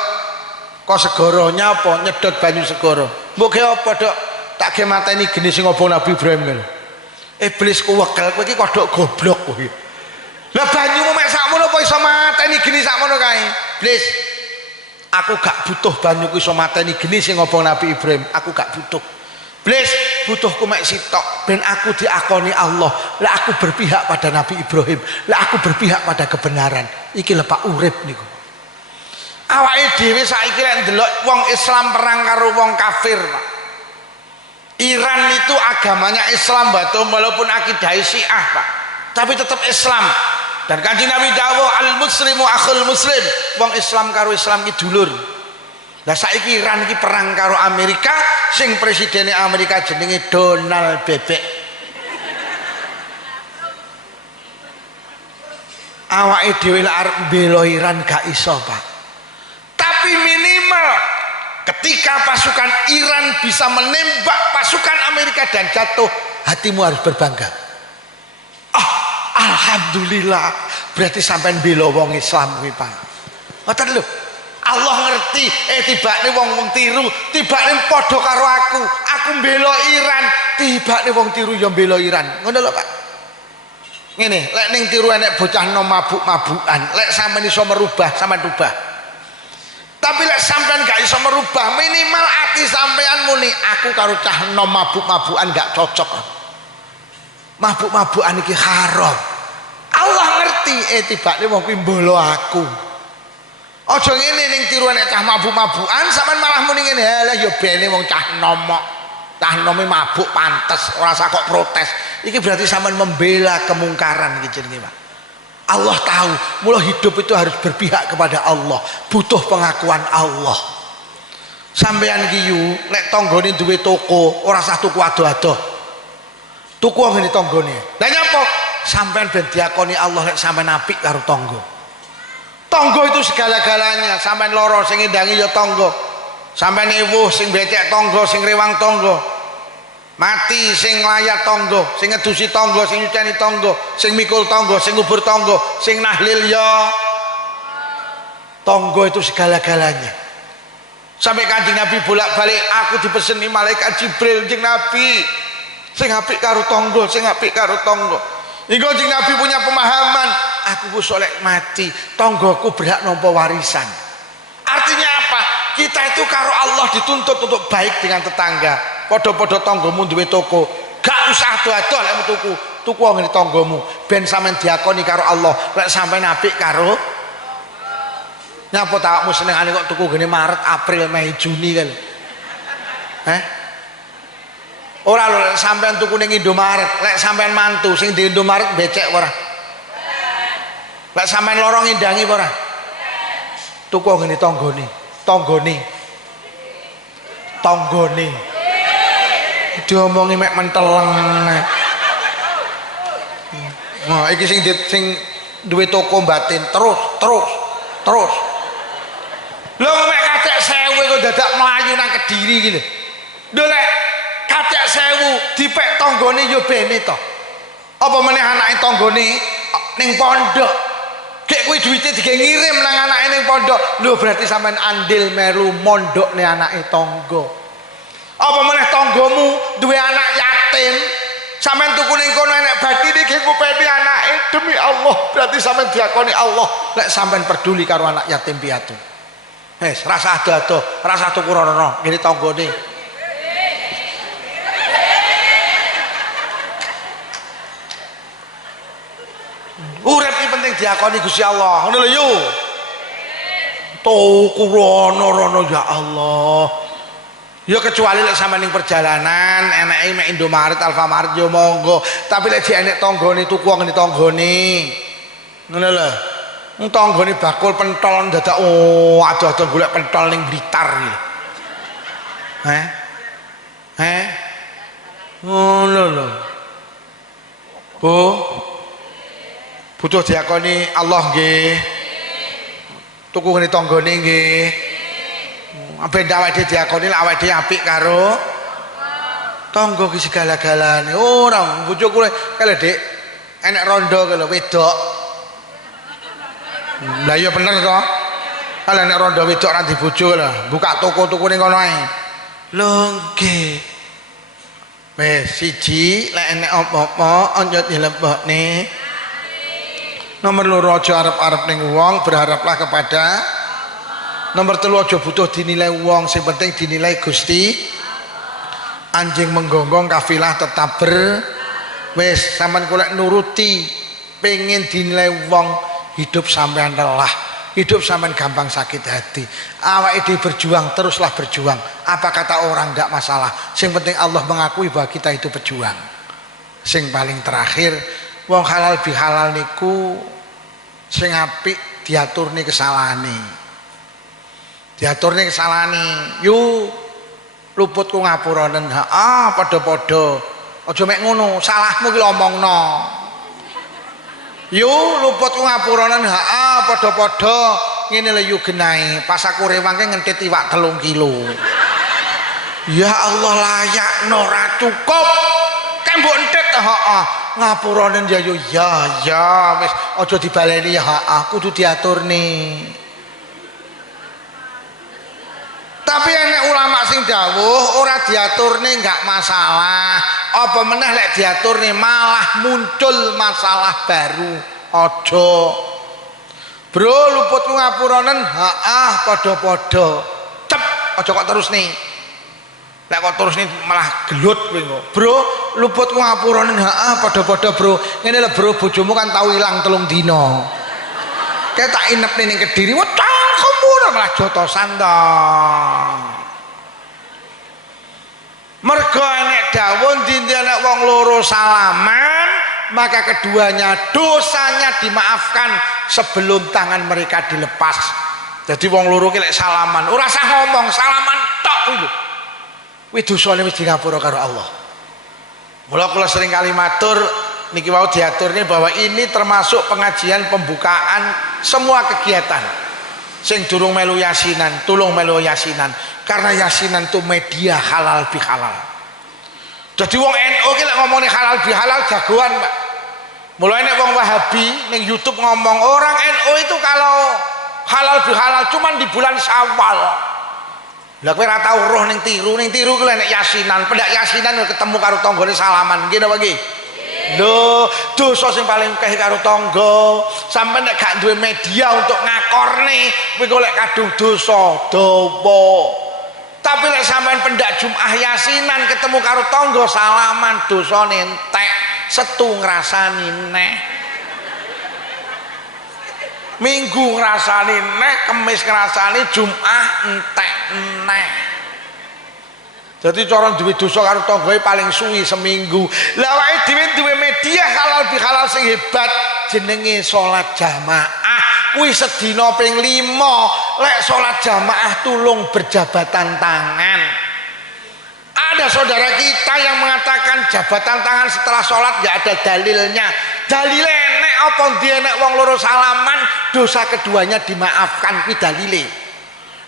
kok segara nyapa nyedot banyu segara?" "Mbok ge apa, Dok?" tak ge mateni geni sing ngobong Nabi Ibrahim kan. Iblis kuwekel kowe iki kodhok goblok kowe. Lah banyumu mek sakmono apa iso mateni geni sakmono kae? Iblis. Aku gak butuh banyu ku iso mateni geni sing ngobong Nabi Ibrahim, aku gak butuh. Iblis, butuhku mek sitok ben aku diakoni Allah. Lah aku berpihak pada Nabi Ibrahim, lah aku berpihak pada kebenaran. Iki lho Pak urip niku. Awake dhewe saiki lek ndelok wong Islam perang karo wong kafir, Pak. Iran itu agamanya Islam batu walaupun akidah Syiah, Pak. Tapi tetap Islam. Dan Kanjeng Nabi dawuh al muslimu akhul muslim. Wong Islam karo Islam iki dulur. Lah saiki Iran iki perang karo Amerika, sing presidennya Amerika jenenge Donald Bebek. Awake dhewe lek arep mbela Iran gak iso, Pak. Tapi minimal ketika pasukan Iran bisa menembak pasukan Amerika dan jatuh, hatimu harus berbangga. Alhamdulillah, berarti sampean bela wong Islam kuwi, Pak. Ngoten lho. Allah ngerti, tibane wong tiru, tibane padha karo aku bela Iran, tibane wong tiru ya bela Iran. Ngono lho, Pak. Ngene, lek ning tiru enek bocah nom mabuk-mabukan, lek sampean iso merubah, sampean rubah. Tapi lek sampean gak iso merubah, minimal ati sampean muni aku karo cah nom mabuk-mabukan gak cocok. Mabuk-mabukan iki haram. Allah ngerti tibane wong kuwi mbolo aku. Aja ngene ning tiru nek cah mabuk-mabukan sampean malah muni ngene, halah ya bene wong cah nomok. Cah nome mabuk pantes, ora usah kok protes. Iki berarti sampean membela kemungkaran iki jenenge, Pak. Allah tahu, mula hidup itu harus berpihak kepada Allah, butuh pengakuan Allah. Sampean iki yu nek tanggane duwe toko, ora usah tuku ado-ado. Tuku ngene tanggane. Lah nyapa? Sampean ben diakoni Allah nek sampean apik karo tangga. Tangga itu segala-galanya. Sampean lara sing ngendangi ya tangga. Sampean ewuh sing becek tangga, sing rewang tangga. Mati sing layat tangga, sing ngedusi tangga, sing nyuceni tangga, sing mikul tangga, sing ngubur tangga, sing nahlil ya tangga itu segala-galanya. Sampai Kanjeng Nabi bolak-balik aku dipeseni malaikat Jibril jeung Nabi sing apik karo tangga, sing apik karo tangga. Iku Kanjeng Nabi punya pemahaman, aku wis oleh mati, tanggaku berhak nampa warisan. Artinya apa? Kita itu karo Allah dituntut untuk baik dengan tetangga. Podo-podo tanggamu duwe toko, gak usah ado-ado lek tuku ngene tanggamu ben sampean diakoni karo Allah. Lek sampean apik karo nyapa ta awakmu senengane kok tuku gene Maret, April, Mei, Juni kan. Ora lho lek sampean tuku ning Indomaret, lek sampean mantu sing di Indomaret becek ora? Lek sampean lorong ngindangi ora? Tuku ngene tanggane. Diomongi mek menteleng. Nah, iki sing duwe toko batin terus. Lho mek kacek 1000 kok dadak mlayu nang Kediri iki lho. Lho lek kacek 1000 dipek tanggane ya bene to. Apa meneh anake tanggane ning pondok. Gek kuwi duwite dige ngirim nang anake ning pondok. Lho berarti sampean andil melu mondokne anake tangga. Apa meneh tanggamu duwe anak yatim, sampean tuku ning kono enek bathine ge ngopeni anake, demi Allah berarti sampean diakoni Allah lek sampean peduli karo anak yatim piatu. Wis rasa ado-ado, rasa tuku rono ngene tanggane. Urip iki penting diakoni Gusti Allah. Ngono lho yo. Tuku rono ya Allah. Ya kecuali lek sampean ning perjalanan enake mek Indomaret, Alfamaret yo monggo. Tapi lek jek enek tanggane tuku ngene tanggane. Ngono lho. Wong tanggane bakul pentol dadak ado-ado golek pentol ning Blitar iki. Ngono lho. Bu. Butuh diakoni Allah nggih. Tuku ngene tanggane nggih. Ben awake dhewe diakoni lek awake dhewe apik karo tangga ki segala-galane. Ora bojoku kale Dik enek rondo kalo wedok. Lah iya bener to. Kale enek rondo wedok ra dibojo lho, buka toko-toko ning kono ae. Lho nggih. Wis siji lek enek apa-apa aja dilebokne. Nomor loro aja arep-arep ning wong, berharaplah kepada nomor telu aja butuh dinilai wong, sing penting dinilai Gusti. Anjing menggonggong kafilah tetap wis sampean golek nuruti pengen dinilai wong, hidup sampean lelah, hidup sampean gampang sakit hati. Awake dhewe berjuang, teruslah berjuang. Apa kata orang enggak masalah, sing penting Allah mengakui bahwa kita itu berjuang. Sing paling terakhir wong halal bihalal niku sing apik diaturne kesalahane. Diaturne kesalahane. Yu luput ku ngapuranen. Padha-padha. Aja mek ngono, salahmu ki omongno. Yu luput ku ngapuranen. Padha-padha. Ngene lho yu genahe. Pas aku rewang ki ngentit iwak 3 kilo. Ya Allah layak ora cukup. Kembok entit ngapuranen ya yo ya wis aja dibaleni ya kudu diaturne. Tapi enek ulama sing dawuh ora diaturne enggak masalah, apa meneh lek diaturne malah muncul masalah baru. Aja bro luput ngapuranen padha-padha cep aja kok terus nih. Lek kok terus nih malah gelut kowe kok. Bro, luput ku ngapuranen padha-padha bro. Ngene lho bro, bojomu kan tau ilang 3 dina. Kayak tak inepne ning Kediri, wah cangkemmu malah jotosan to. Mergo enek dawuh dindi nek wong loro salaman, maka keduanya dosanya dimaafkan sebelum tangan mereka dilepas. Jadi wong loro ki lek salaman, ora usah ngomong, salaman tok lho. Wis dosane wis di ngapura karo Allah. Mula kula sering kali matur niki wau diaturne bahwa ini termasuk pengajian pembukaan semua kegiatan. Sing durung melu yasinan, tulung melu yasinan karena yasinan itu media halal bihalal. Jadi wong NU ki lek ngomongin halal bihalal jagoan, Pak. Mulai nek wong Wahabi ning YouTube ngomong orang NU itu kalau halal bihalal cuman di bulan Syawal. Lah kowe ora tau roh ning tiru ku nek yasinan, pendak yasinan ketemu karo tanggane salaman. Nggih napa nggih? Lho, dosa sing paling akeh karo tangga. Sampe nek gak duwe media untuk ngakorne, kowe golek kadung dosa dawa. Tapi lek sampean pendak Jumat yasinan ketemu karo tangga salaman, dosane entek, setu ngrasani neh. Minggu ngrasani neh, Kemis ngrasani, Jumat entek neh. Jadi cara duwe dosa karo tanggae paling suwi seminggu. Lah awake dhewe duwe media halal bihalal sing hebat jenenge salat jamaah. Kuwi sedina ping 5 lek salat jamaah tulung berjabatan tangan. Ada saudara kita yang mengatakan jabatan tangan setelah sholat nggak ada dalilnya. Dalile nek apa dia nek wong loro salaman dosa keduanya dimaafkan kuwi dalile.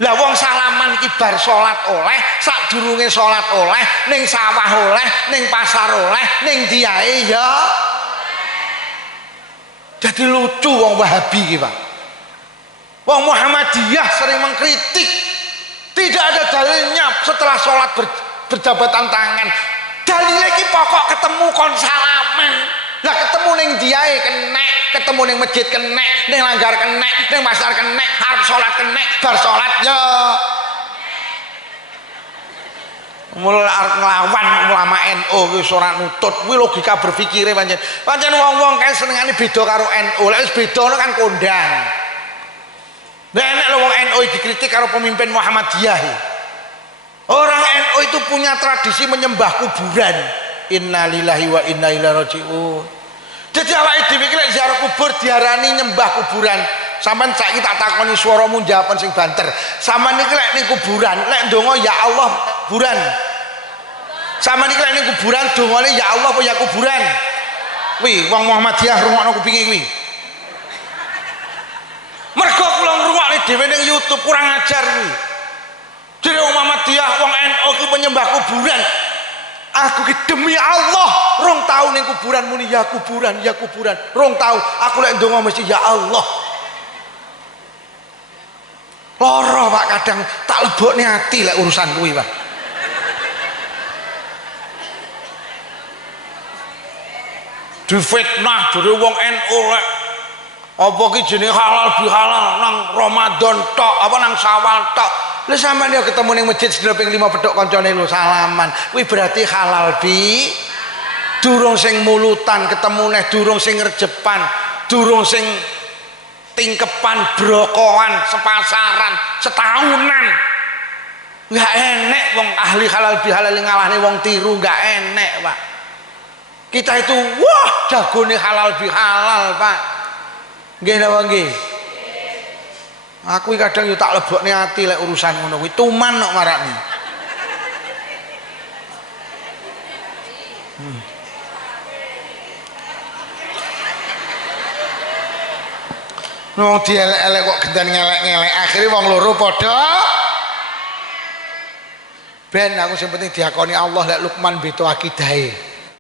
Lah wong salaman ki bar salat oleh, sadurunge salat oleh, ning sawah oleh, ning pasar oleh, ning diae ya. Jadi lucu wong Wahabi ki, Pak. Wong Muhammadiyah sering mengkritik tidak ada dalilnya setelah sholat berjabatan tangan. Dalilnya ki pokok ketemu kon salaman. Lah ketemu ning diae kenek, ketemu ning masjid kenek, ning langgar kenek, ning pasar kenek, arep salat kenek, bar salat ya. Mulai arep nglawan ulama NU wis ora nutut, kuwi logika berpikire pancen. Pancen wong-wong kae senengane beda karo NU. Lek wis beda kan kondang. Lah enek lho wong NU dikritik karo pemimpin Muhammadiyah. Orang NU itu punya tradisi menyembah kuburan. Innalillahi wa inna ilaihi rajiun. Jadi awake dhewe iki lek ziarah kubur diarani nyembah kuburan. Sampeyan saiki tak takoni swaramu jawaban sing banter. Sampeyan iki lek ning kuburan, lek ndonga ya Allah kuburan. Sampeyan iki lek ning kuburan dongane ya Allah apa ya kuburan? Kuwi wong Muhammadiyah rungokno kupinge kuwi. Mergo kula ngrungokne dhewe ning YouTube kurang ajar kuwi. Jadi wong Muhammadiyah, wong NU ki penyembah kuburan. Aku ki demi Allah rong tau ning kuburan muni ya kuburan, ya kuburan. Rong tau aku lek ndonga mesti ya Allah. Lara Pak kadang tak lebokne ati lek urusan kuwi, Pak. difitnah dari wong NU lek apa ki jenenge halal bihalal nang Ramadan tok apa nang Syawal tok. Lha sampean yo ketemu ning masjid sedina ping 5 pedhok kancane lho salaman. Kuwi berarti halal bi. Durung sing mulutan ketemu neh, durung sing rejepan, durung sing tingkepan brokoan sepasaran setahunan. Enggak enek wong ahli halal bihalal ngalahne wong tiru, enggak enek, Pak. Kita itu wah jagone halal bihalal, Pak. Nggih napa nggih? Aku kadang yo tak lebokne ati lek urusan ngono kuwi tuman kok marakne. Wong dielek-elek kok gendan ngelek-ngelek akhirnya wong loro padha ben aku sing penting diakoni Allah lek Lukman beda akidahe.